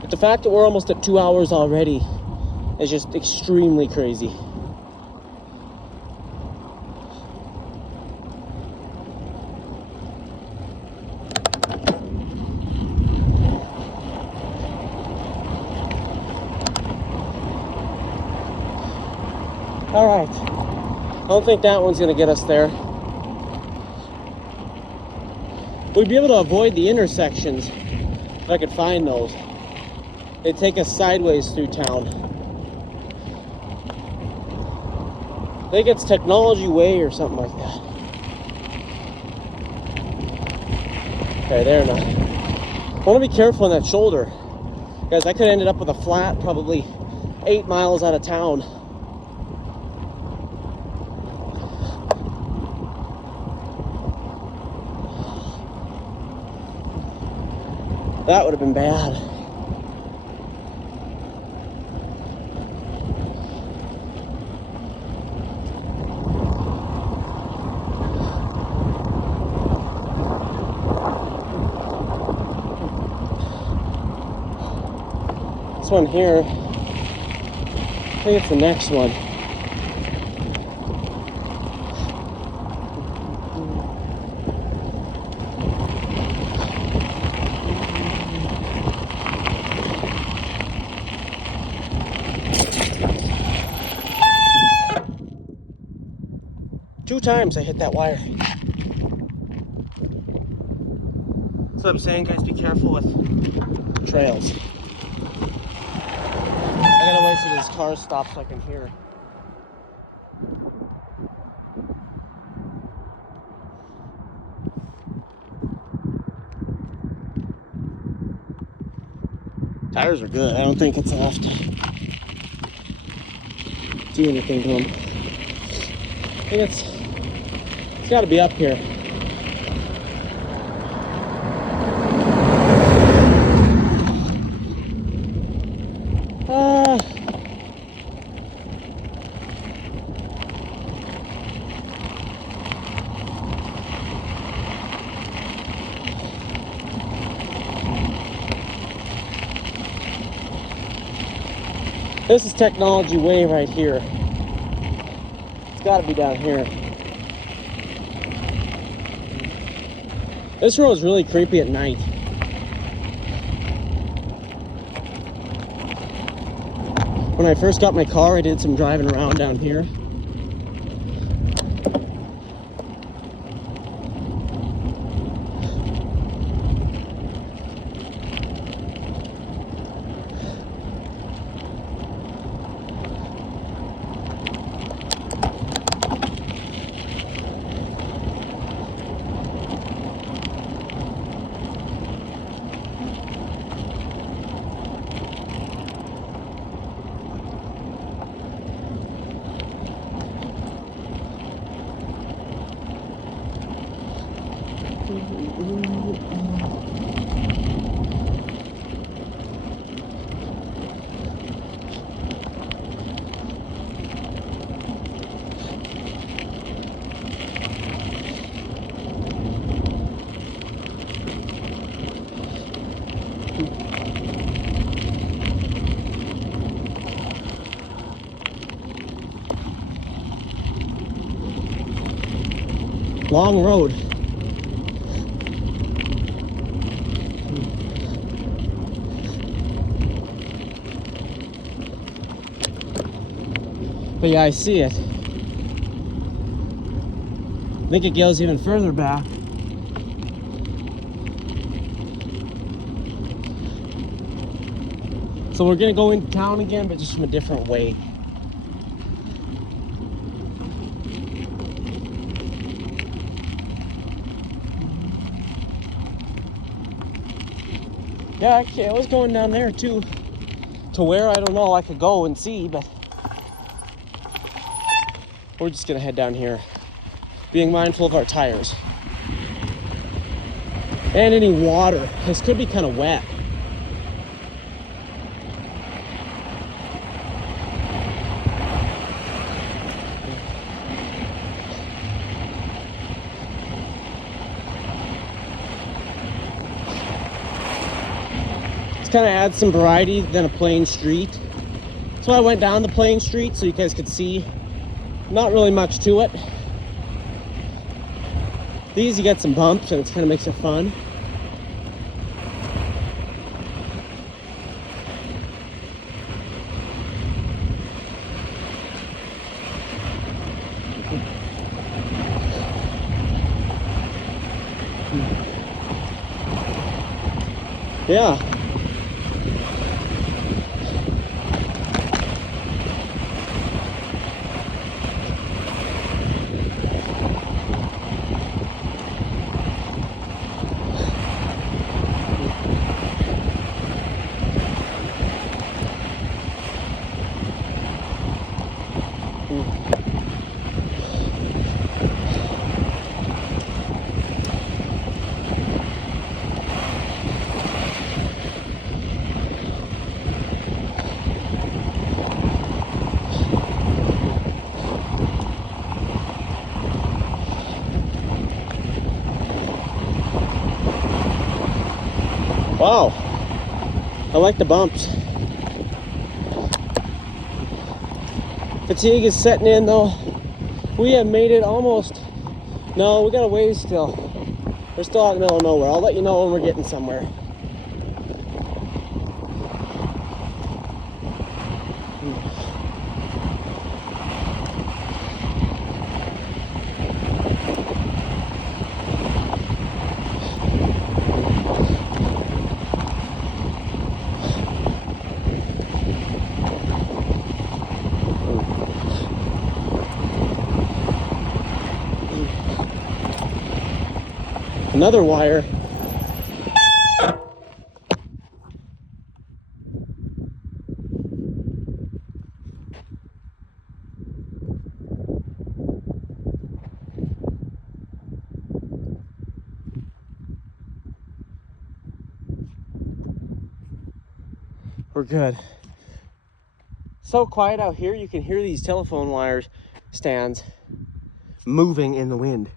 But the fact that we're almost at 2 hours already is just extremely crazy. All right, I don't think that one's gonna get us there. We'd be able to avoid the intersections if I could find those. They take us sideways through town. I think it's Technology Way or something like that. Okay, there now. I want to be careful on that shoulder. Guys, I could have ended up with a flat probably 8 miles out of town. That would have been bad. This one here, I think it's the next one. 2 times I hit that wire. That's what I'm saying, guys. Be careful with trails. I gotta wait till this car stops so I can hear. Tires are good. I don't think it's enough to do anything to them. I think it's got to be up here. This is Technology Way right here. It's got to be down here. This road is really creepy at night. When I first got my car, I did some driving around down here. Long road. But yeah, I see it. I think it goes even further back. So we're gonna go into town again, but just from a different way. Yeah, actually, I was going down there too. To where, I don't know, I could go and see, but we're just gonna head down here. Being mindful of our tires. And any water. This could be kind of wet. Kind of adds some variety than a plain street. So I went down the plain street so you guys could see. Not really much to it. These you get some bumps and it kind of makes it fun. Yeah. Wow, I like the bumps. Fatigue is setting in though. We have made it almost. No, we got a ways still. We're still out in the middle of nowhere. I'll let you know when we're getting somewhere. Another wire. We're good. So quiet out here, you can hear these telephone wires stands moving in the wind.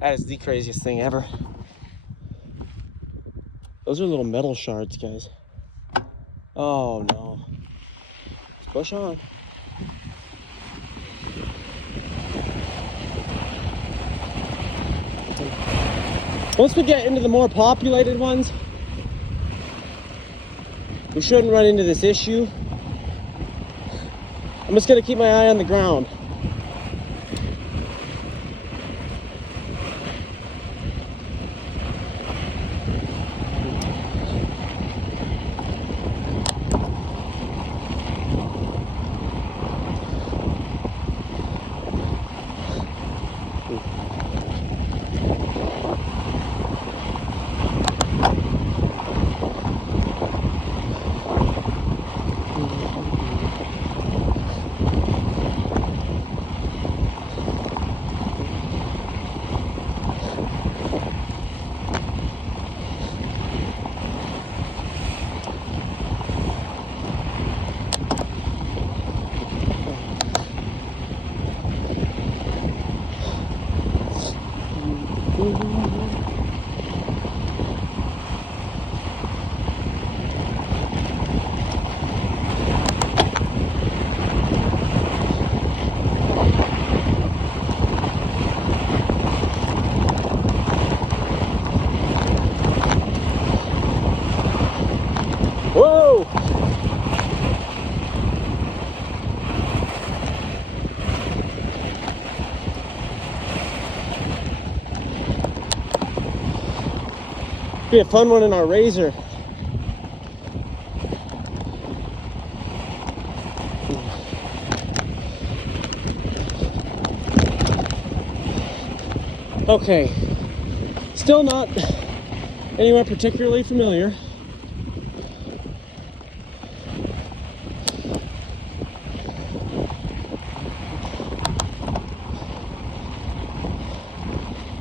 That is the craziest thing ever. Those are little metal shards, guys. Oh no. Let's push on. Once we get into the more populated ones, we shouldn't run into this issue. I'm just gonna keep my eye on the ground. Whoa! Be a fun one in our Razor. Okay, still not anywhere particularly familiar.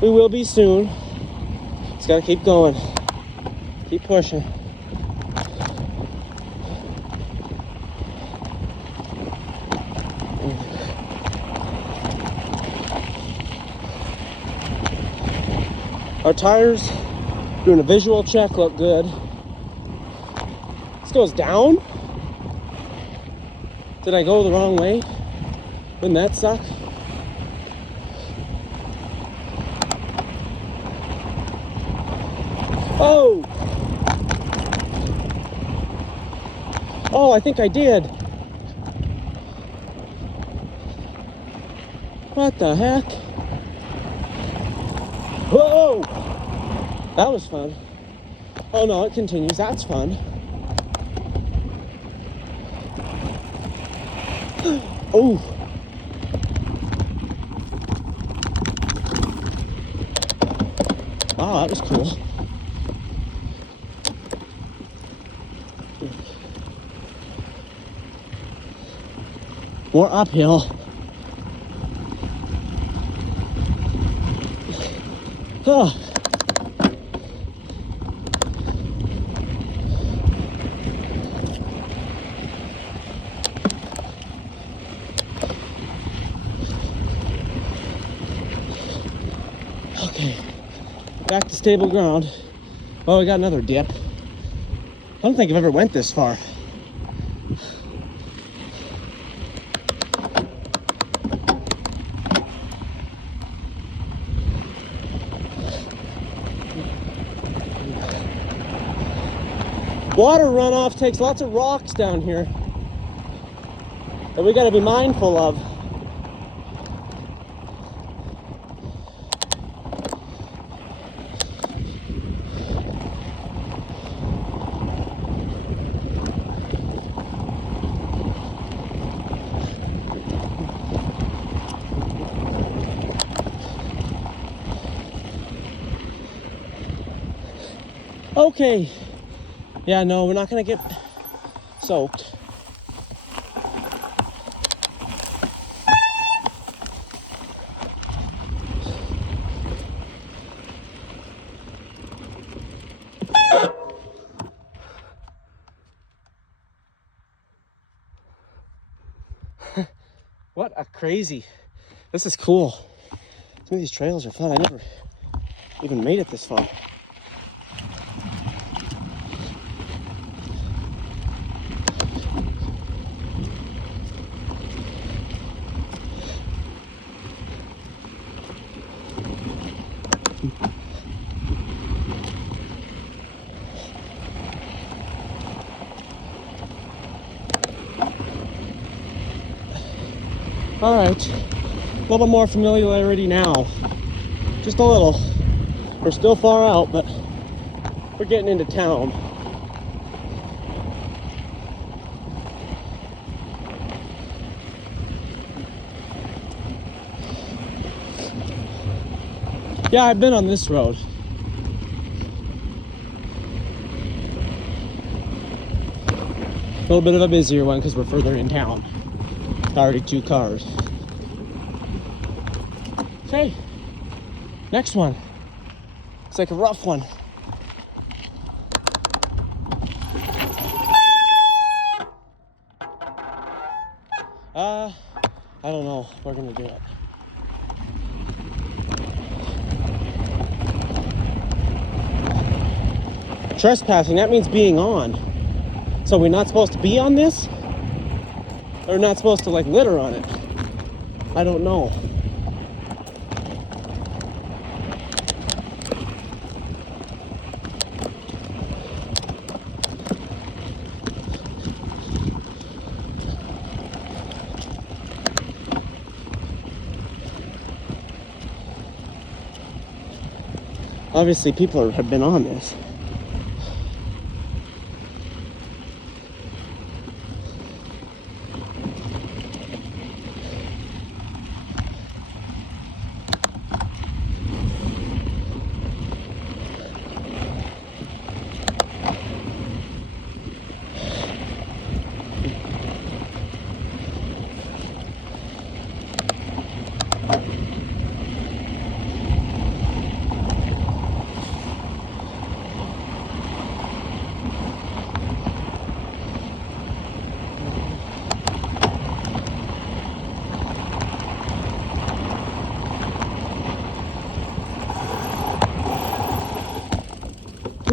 We will be soon. Just gotta keep going. Keep pushing. Our tires, doing a visual check, look good. This goes down? Did I go the wrong way? Wouldn't that suck? Oh! Oh, I think I did. What the heck? Whoa! That was fun. Oh no, it continues. That's fun. Oh! Oh, that was cool. More uphill. Oh. Okay, back to stable ground. Oh, we got another dip. I don't think I've ever went this far. Water runoff takes lots of rocks down here that we got to be mindful of. Okay. Yeah, no, we're not gonna get soaked. What a crazy. This is cool. Some of these trails are fun. I never even made it this far. All right, a little more familiarity now. Just a little. We're still far out, but we're getting into town. Yeah, I've been on this road. A little bit of a busier one because we're further in town. Already 2 cars. Okay, next one. It's like a rough one. I don't know. We're gonna do it. Trespassing, that means being on. So we're not supposed to be on this? Or not supposed to like litter on it? I don't know. Obviously people have been on this.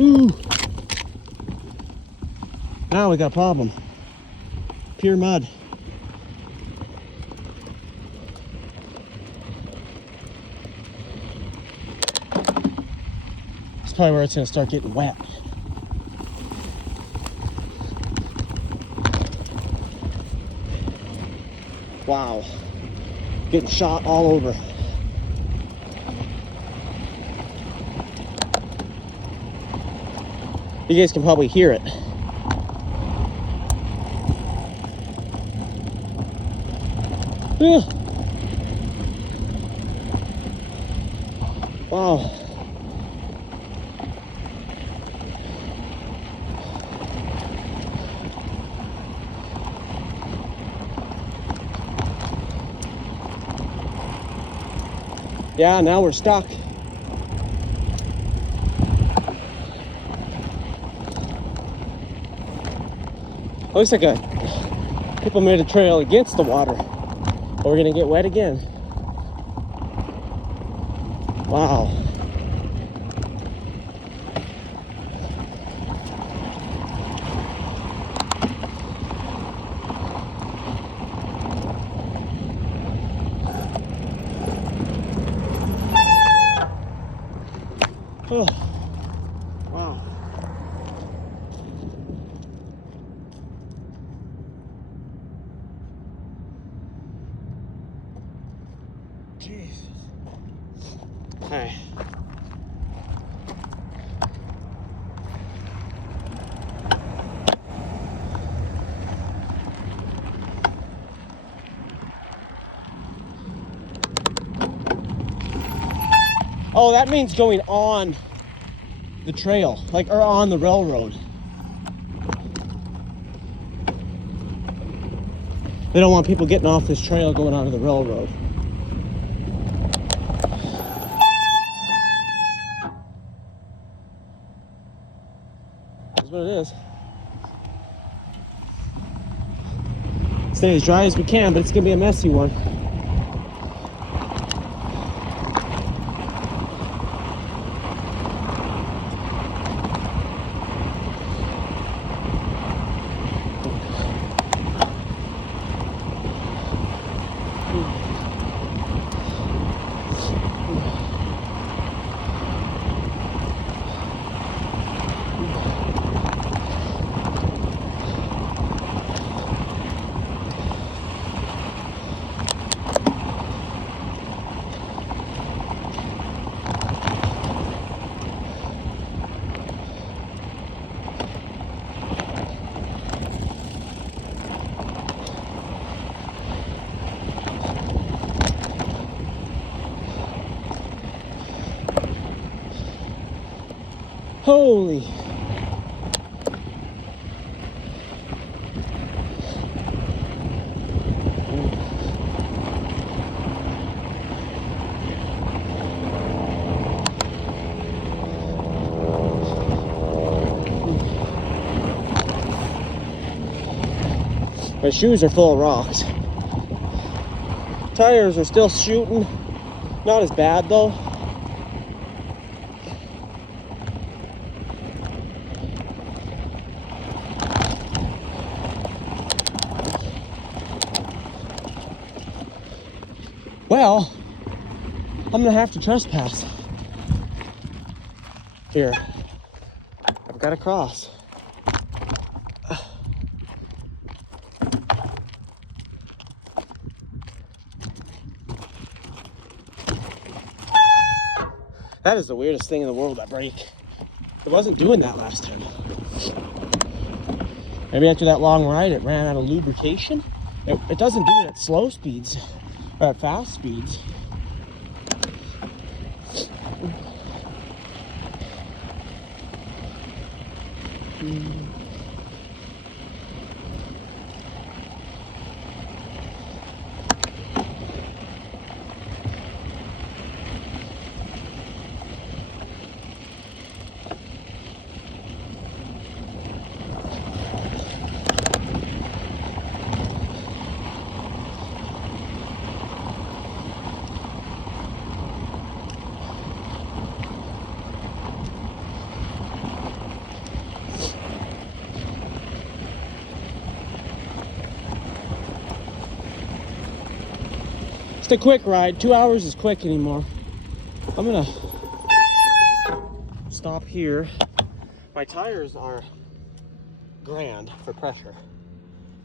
Ooh. Now we got a problem. Pure mud. It's probably where it's gonna start getting wet. Wow. Getting shot all over. You guys can probably hear it. Wow. Yeah, now we're stuck. Looks like people made a trail against the water. But we're gonna get wet again. Wow. Oh. Wow. Jesus. Hey. Oh, that means going on. the trail, like, or on the railroad. They don't want people getting off this trail going onto the railroad. That's what it is. Stay as dry as we can, but it's gonna be a messy one. Holy. My shoes are full of rocks. Tires are still shooting. Not as bad though. Well, I'm gonna have to trespass. Here, I've got to cross. That is the weirdest thing in the world, that brake. It wasn't doing that last time. Maybe after that long ride, it ran out of lubrication. It doesn't do it at slow speeds, or at fast speeds. It's a quick ride. 2 hours is quick anymore. I'm gonna stop here. My tires are grand for pressure.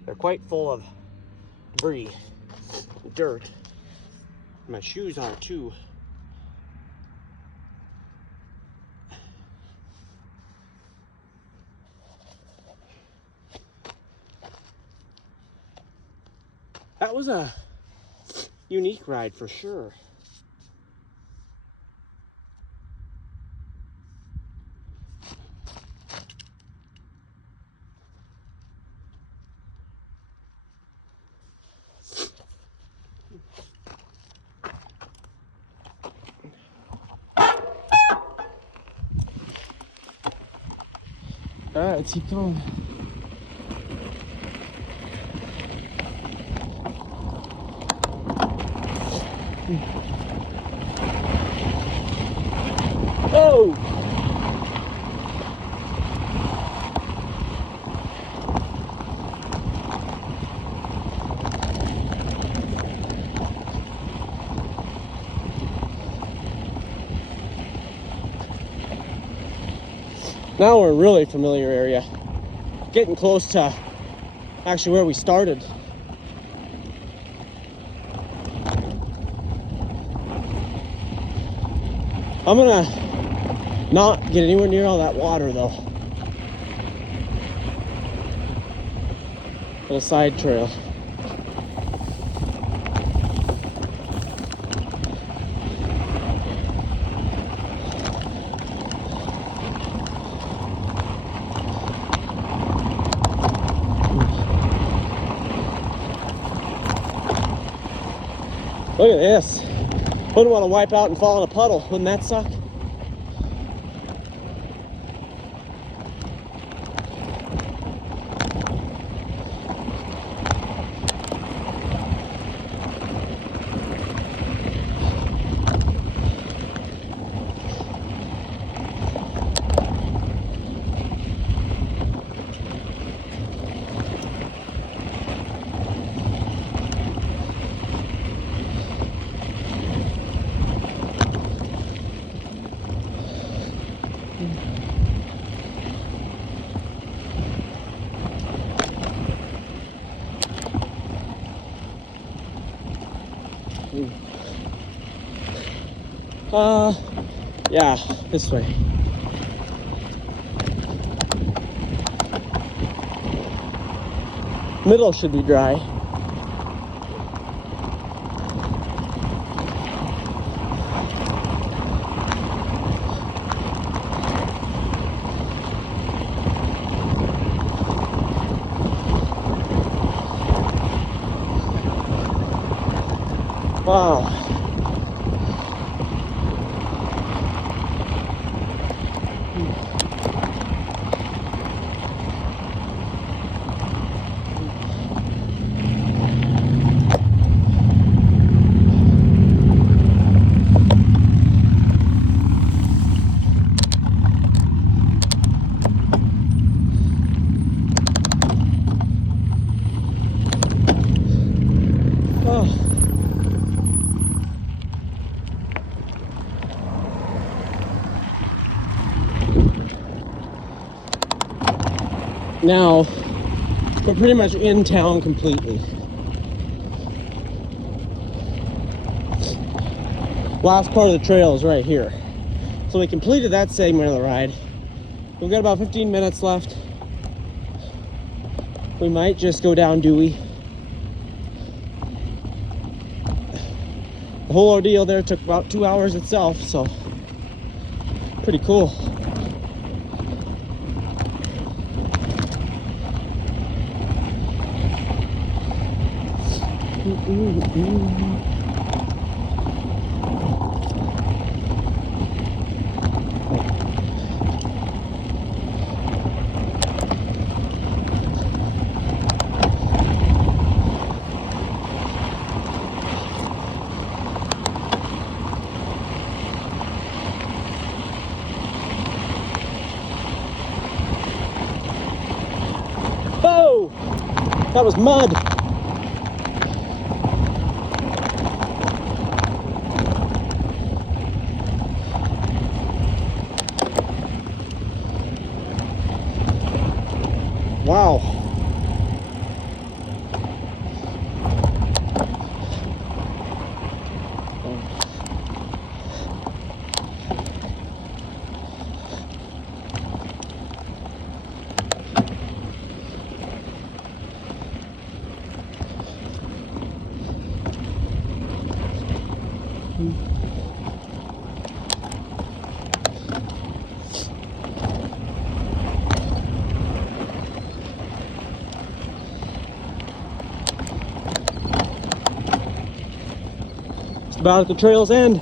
They're quite full of debris, dirt. My shoes are too. That was a unique ride for sure. All right, let's keep going. Oh! Now we're in a really familiar area. Getting close to actually where we started. I'm gonna not get anywhere near all that water though. Little side trail. Look at this. Wouldn't want to wipe out and fall in a puddle. Wouldn't that suck? Yeah, this way. Middle should be dry. Wow. Now, we're pretty much in town completely. Last part of the trail is right here. So we completed that segment of the ride. We've got about 15 minutes left. We might just go down Dewey. The whole ordeal there took about 2 hours itself, so pretty cool. Oh, that was mud. Wow. Just about at the trail's end.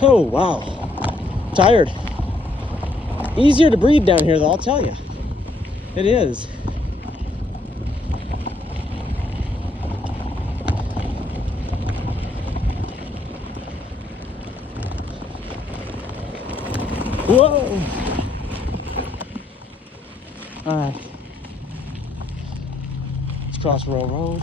Oh, wow. Tired. Easier to breathe down here, though, I'll tell you. It is. Whoa! Alright. Let's cross Row Road.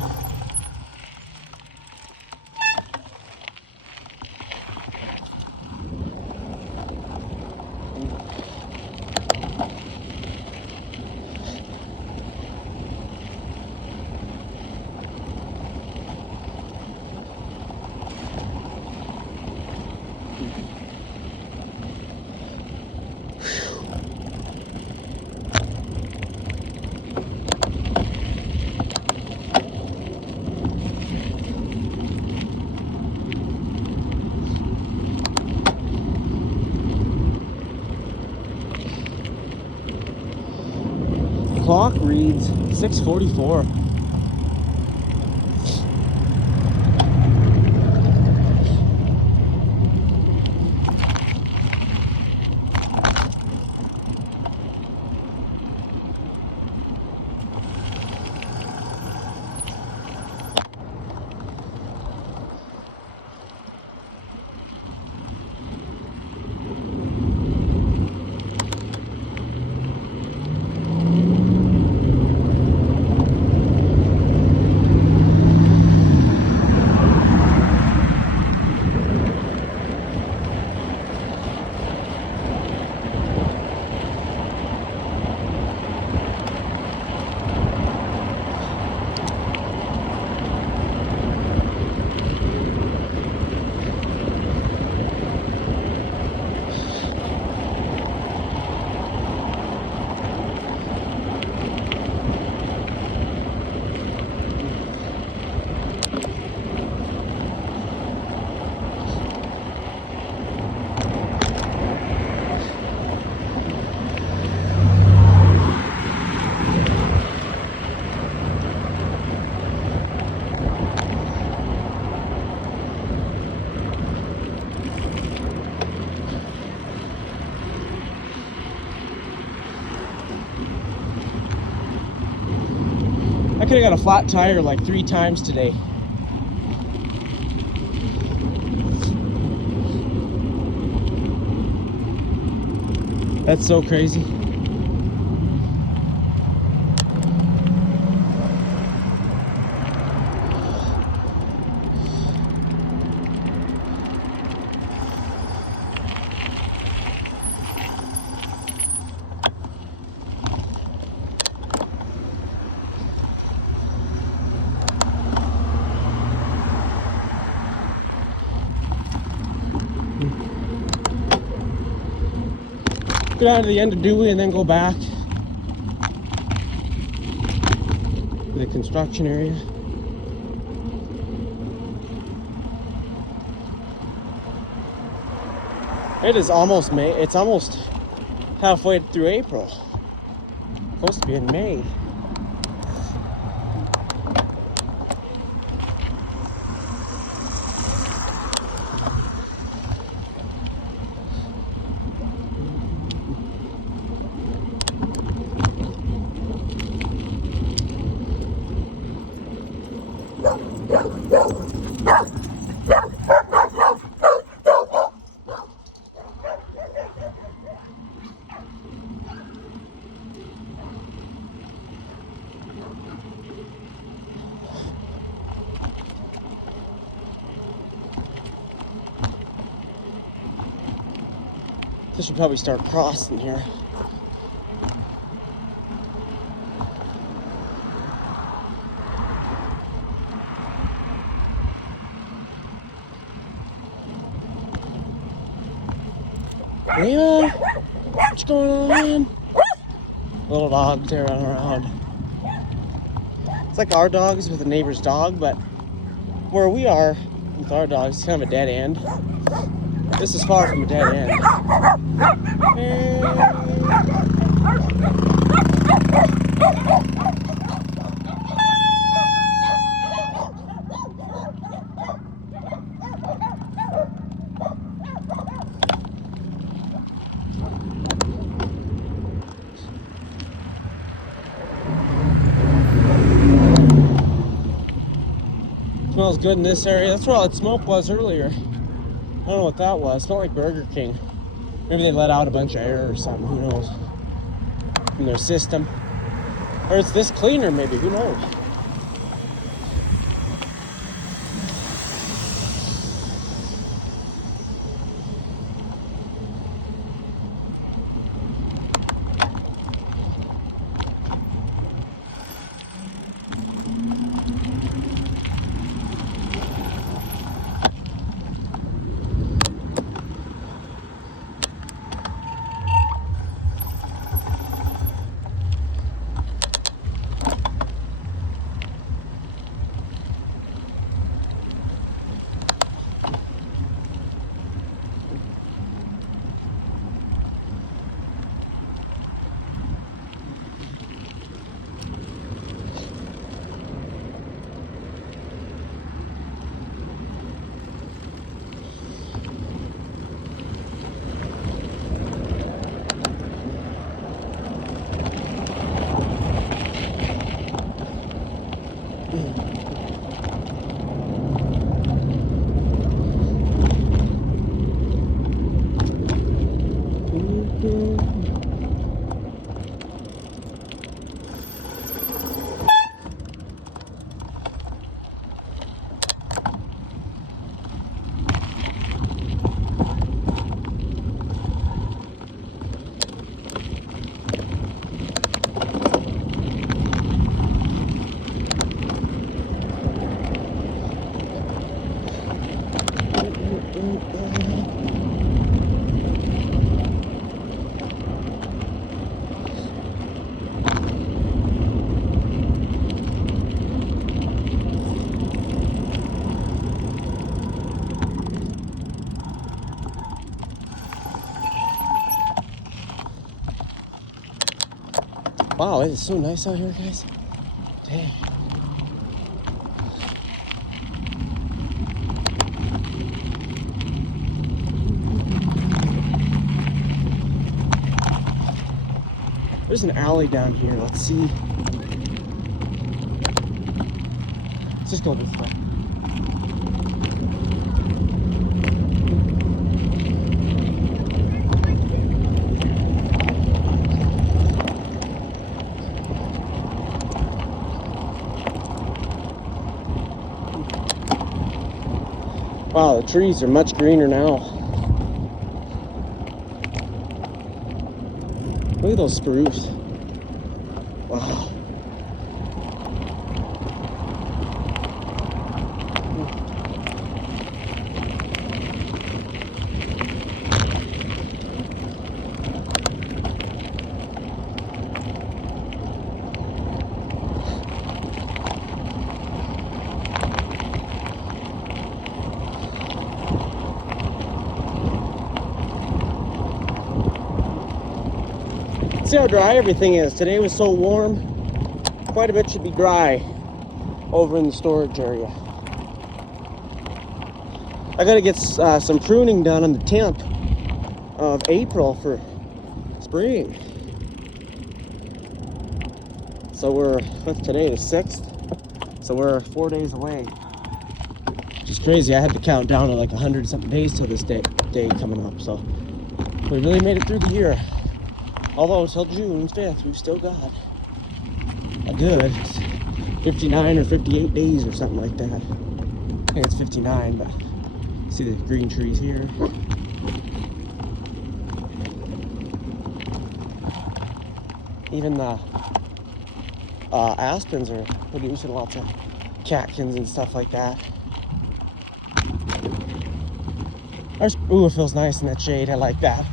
Clock reads 6:44. I could have got a flat tire like 3 times today. That's so crazy. Go down to the end of Dewey and then go back to the construction area. It is almost May. It's almost halfway through April. Supposed to be in May. I should probably start crossing here. Yeah, what's going on? Little dogs there running around. It's like our dogs with a neighbor's dog, but where we are with our dogs, it's kind of a dead end. This is far from a dead end. Smells good in this area. That's where all that smoke was earlier. I don't know what that was. It smelled like Burger King. Maybe they let out a bunch of air or something. Who knows? In their system. Or it's this cleaner maybe. Who knows? Wow, it is so nice out here, guys. Dang. There's an alley down here. Let's see. Let's just go this way. Wow, the trees are much greener now. Look at those spruce. Wow. See how dry everything is. Today was so warm. Quite a bit should be dry over in the storage area. I gotta get some pruning done on the 10th of April for spring. So what's today, the 6th? So we're 4 days away. Which is crazy. I had to count down to like 100 something days till this day coming up. So we really made it through the year. Although until June 5th, we've still got a good 59 or 58 days or something like that. I think it's 59, but see the green trees here. Even the aspens are producing lots of catkins and stuff like that. Ooh, it feels nice in that shade. I like that.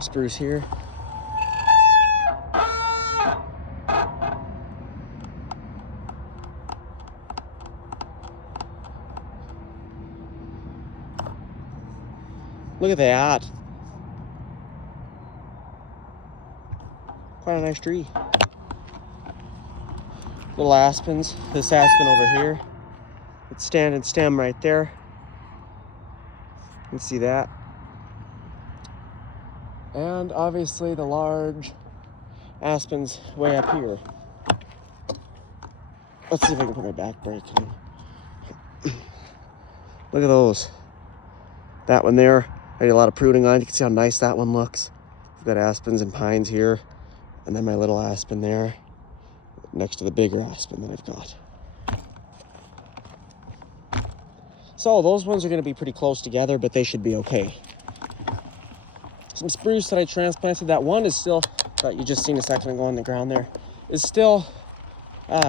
Spruce here. Look at that. Quite a nice tree. Little aspens. This aspen over here. It's standing stem right there. You can see that. And obviously the large aspens way up here. Let's see if I can put my back brake in. Look at those. That one there, I did a lot of pruning on. You can see how nice that one looks. I've got aspens and pines here, and then my little aspen there, next to the bigger aspen that I've got. So those ones are gonna be pretty close together, but they should be okay. Some spruce that I transplanted, that one is still, that you just seen a second ago on the ground there, is still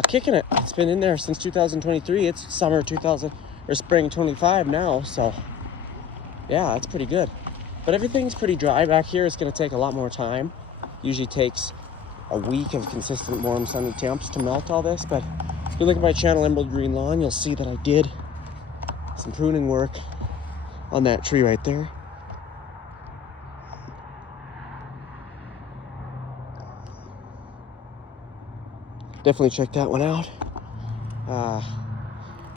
kicking it. It's been in there since 2023. It's summer 2000 or spring 25 now, so yeah, it's pretty good. But everything's pretty dry back here. It's gonna take a lot more time. Usually takes a week of consistent warm sunny temps to melt all this, but if you look at my channel Emerald Green Lawn, you'll see that I did some pruning work on that tree right there. Definitely check that one out.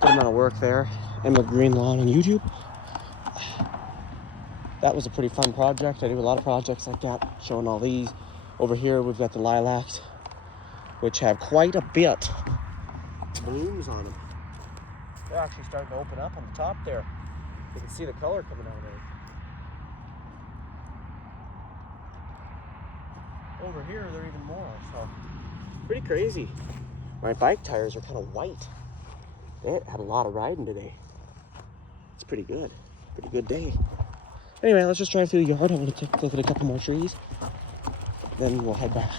Good amount of work there. Emerald Green Lawn on YouTube. That was a pretty fun project. I do a lot of projects like that, showing all these. Over here, we've got the lilacs, which have quite a bit of blooms on them. They're actually starting to open up on the top there. You can see the color coming out of it. Over here, they're even more, so pretty crazy. My bike tires are kind of white. It had a lot of riding today. It's pretty good. Pretty good day. Anyway, let's just drive through the yard. I want to take a look at a couple more trees. Then we'll head back.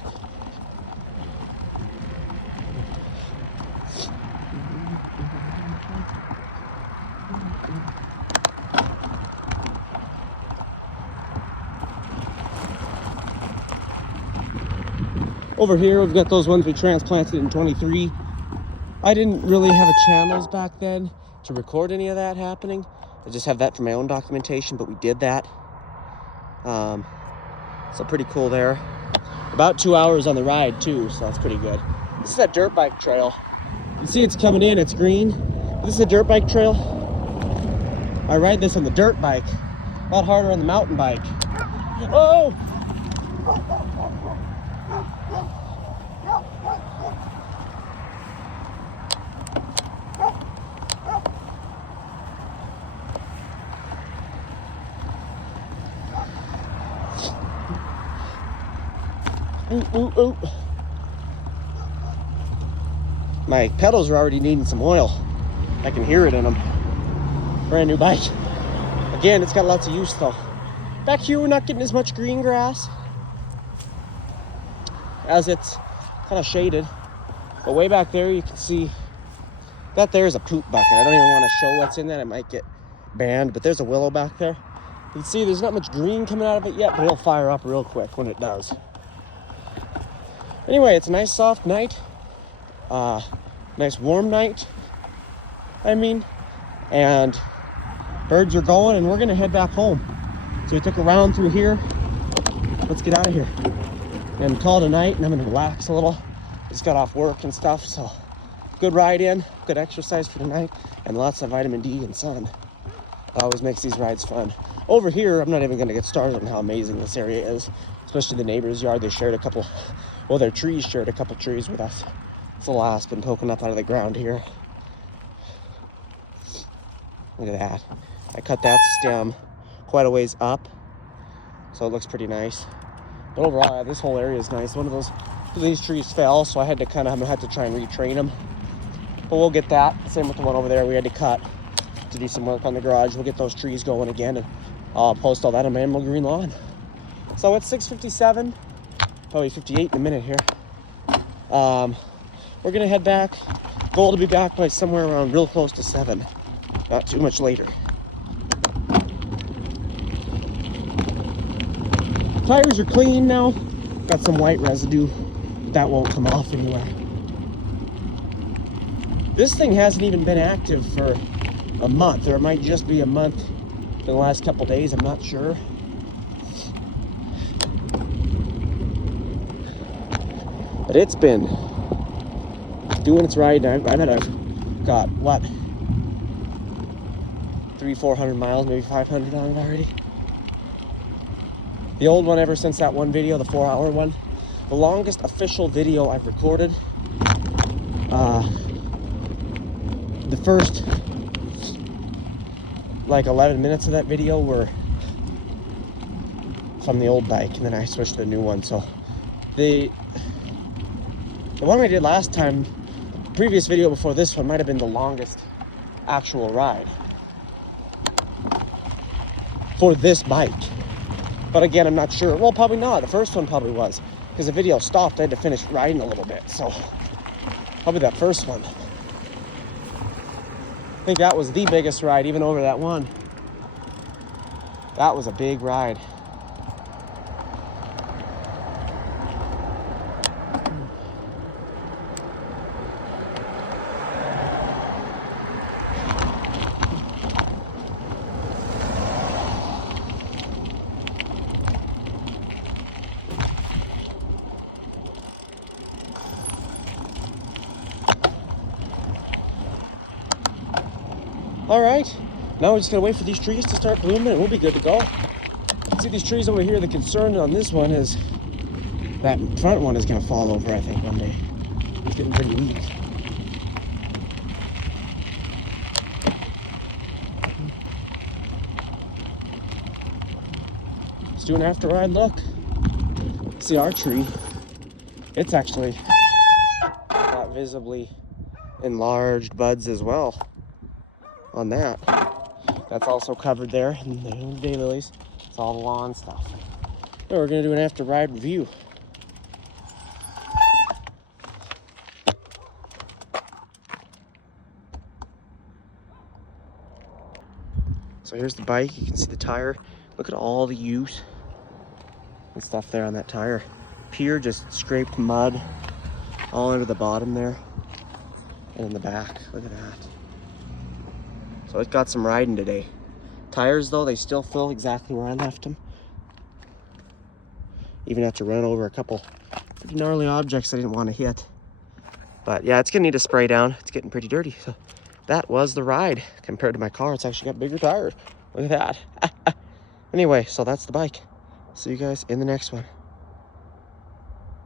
Over here, we've got those ones we transplanted in 23. I didn't really have a channels back then to record any of that happening. I just have that for my own documentation, but we did that. So pretty cool there. About 2 hours on the ride too, so that's pretty good. This is that dirt bike trail. You see it's coming in, it's green. This is a dirt bike trail. I ride this on the dirt bike. A lot harder on the mountain bike. Oh! Ooh, ooh, ooh. My pedals are already needing some oil. I can hear it in them. Brand new bike. Again, it's got lots of use though. Back here, we're not getting as much green grass as it's kind of shaded. But way back there, you can see that there's a poop bucket. I don't even want to show what's in that. It might get banned, but there's a willow back there. You can see there's not much green coming out of it yet, but it'll fire up real quick when it does. Anyway, it's a nice soft night. Nice warm night, and birds are going, and we're gonna head back home. So we took a round through here. Let's get out of here and call it a night, and I'm gonna relax a little. Just got off work and stuff, so good ride in, good exercise for the night, and lots of vitamin D and sun. It always makes these rides fun. Over here, I'm not even gonna get started on how amazing this area is, especially the neighbor's yard. They shared a couple, well, their trees shared a couple trees with us. It's a little aspen poking up out of the ground here. Look at that. I cut that stem quite a ways up, so it looks pretty nice. But overall, this whole area is nice. One of these trees fell, so I had to I'm gonna have to try and retrain them. But we'll get that. Same with the one over there we had to cut to do some work on the garage. We'll get those trees going again, and I'll post all that on my Animal Green lawn. So it's 6:57, probably 58 in a minute here. We're gonna head back. Goal to be back by somewhere around real close to 7. Not too much later. Tires are clean now. Got some white residue. That won't come off anywhere. This thing hasn't even been active for a month, or it might just be a month in the last couple days, I'm not sure. But it's been doing its ride. I bet I've got, what, 300-400 miles, maybe 500 on it already. The old one, ever since that one video, the 4-hour one, the longest official video I've recorded. The first like 11 minutes of that video were from the old bike, and then I switched to a new one. So the one I did last time, the previous video before this one, might have been the longest actual ride for this bike. But again, I'm not sure. Well, probably not. The first one probably was, because the video stopped. I had to finish riding a little bit. So probably that first one. I think that was the biggest ride, even over that one. That was a big ride. All right, now we're just gonna wait for these trees to start blooming and we'll be good to go. See these trees over here, the concern on this one is that front one is gonna fall over, I think, one day. It's getting pretty weak. Let's do an after ride look. See our tree, it's actually got visibly enlarged buds as well. On that, that's also covered there in the daylilies. It's all the lawn stuff. So we're gonna do an after ride review. So here's the bike. You can see the tire. Look at all the use and stuff there on that tire. Pier just scraped mud all over the bottom there and in the back. Look at that. So it got some riding today. Tires though, they still feel exactly where I left them. Even had to run over a couple pretty gnarly objects I didn't want to hit. But yeah, it's gonna need a spray down. It's getting pretty dirty. So that was the ride. Compared to my car, it's actually got bigger tires. Look at that. Anyway, so that's the bike. See you guys in the next one.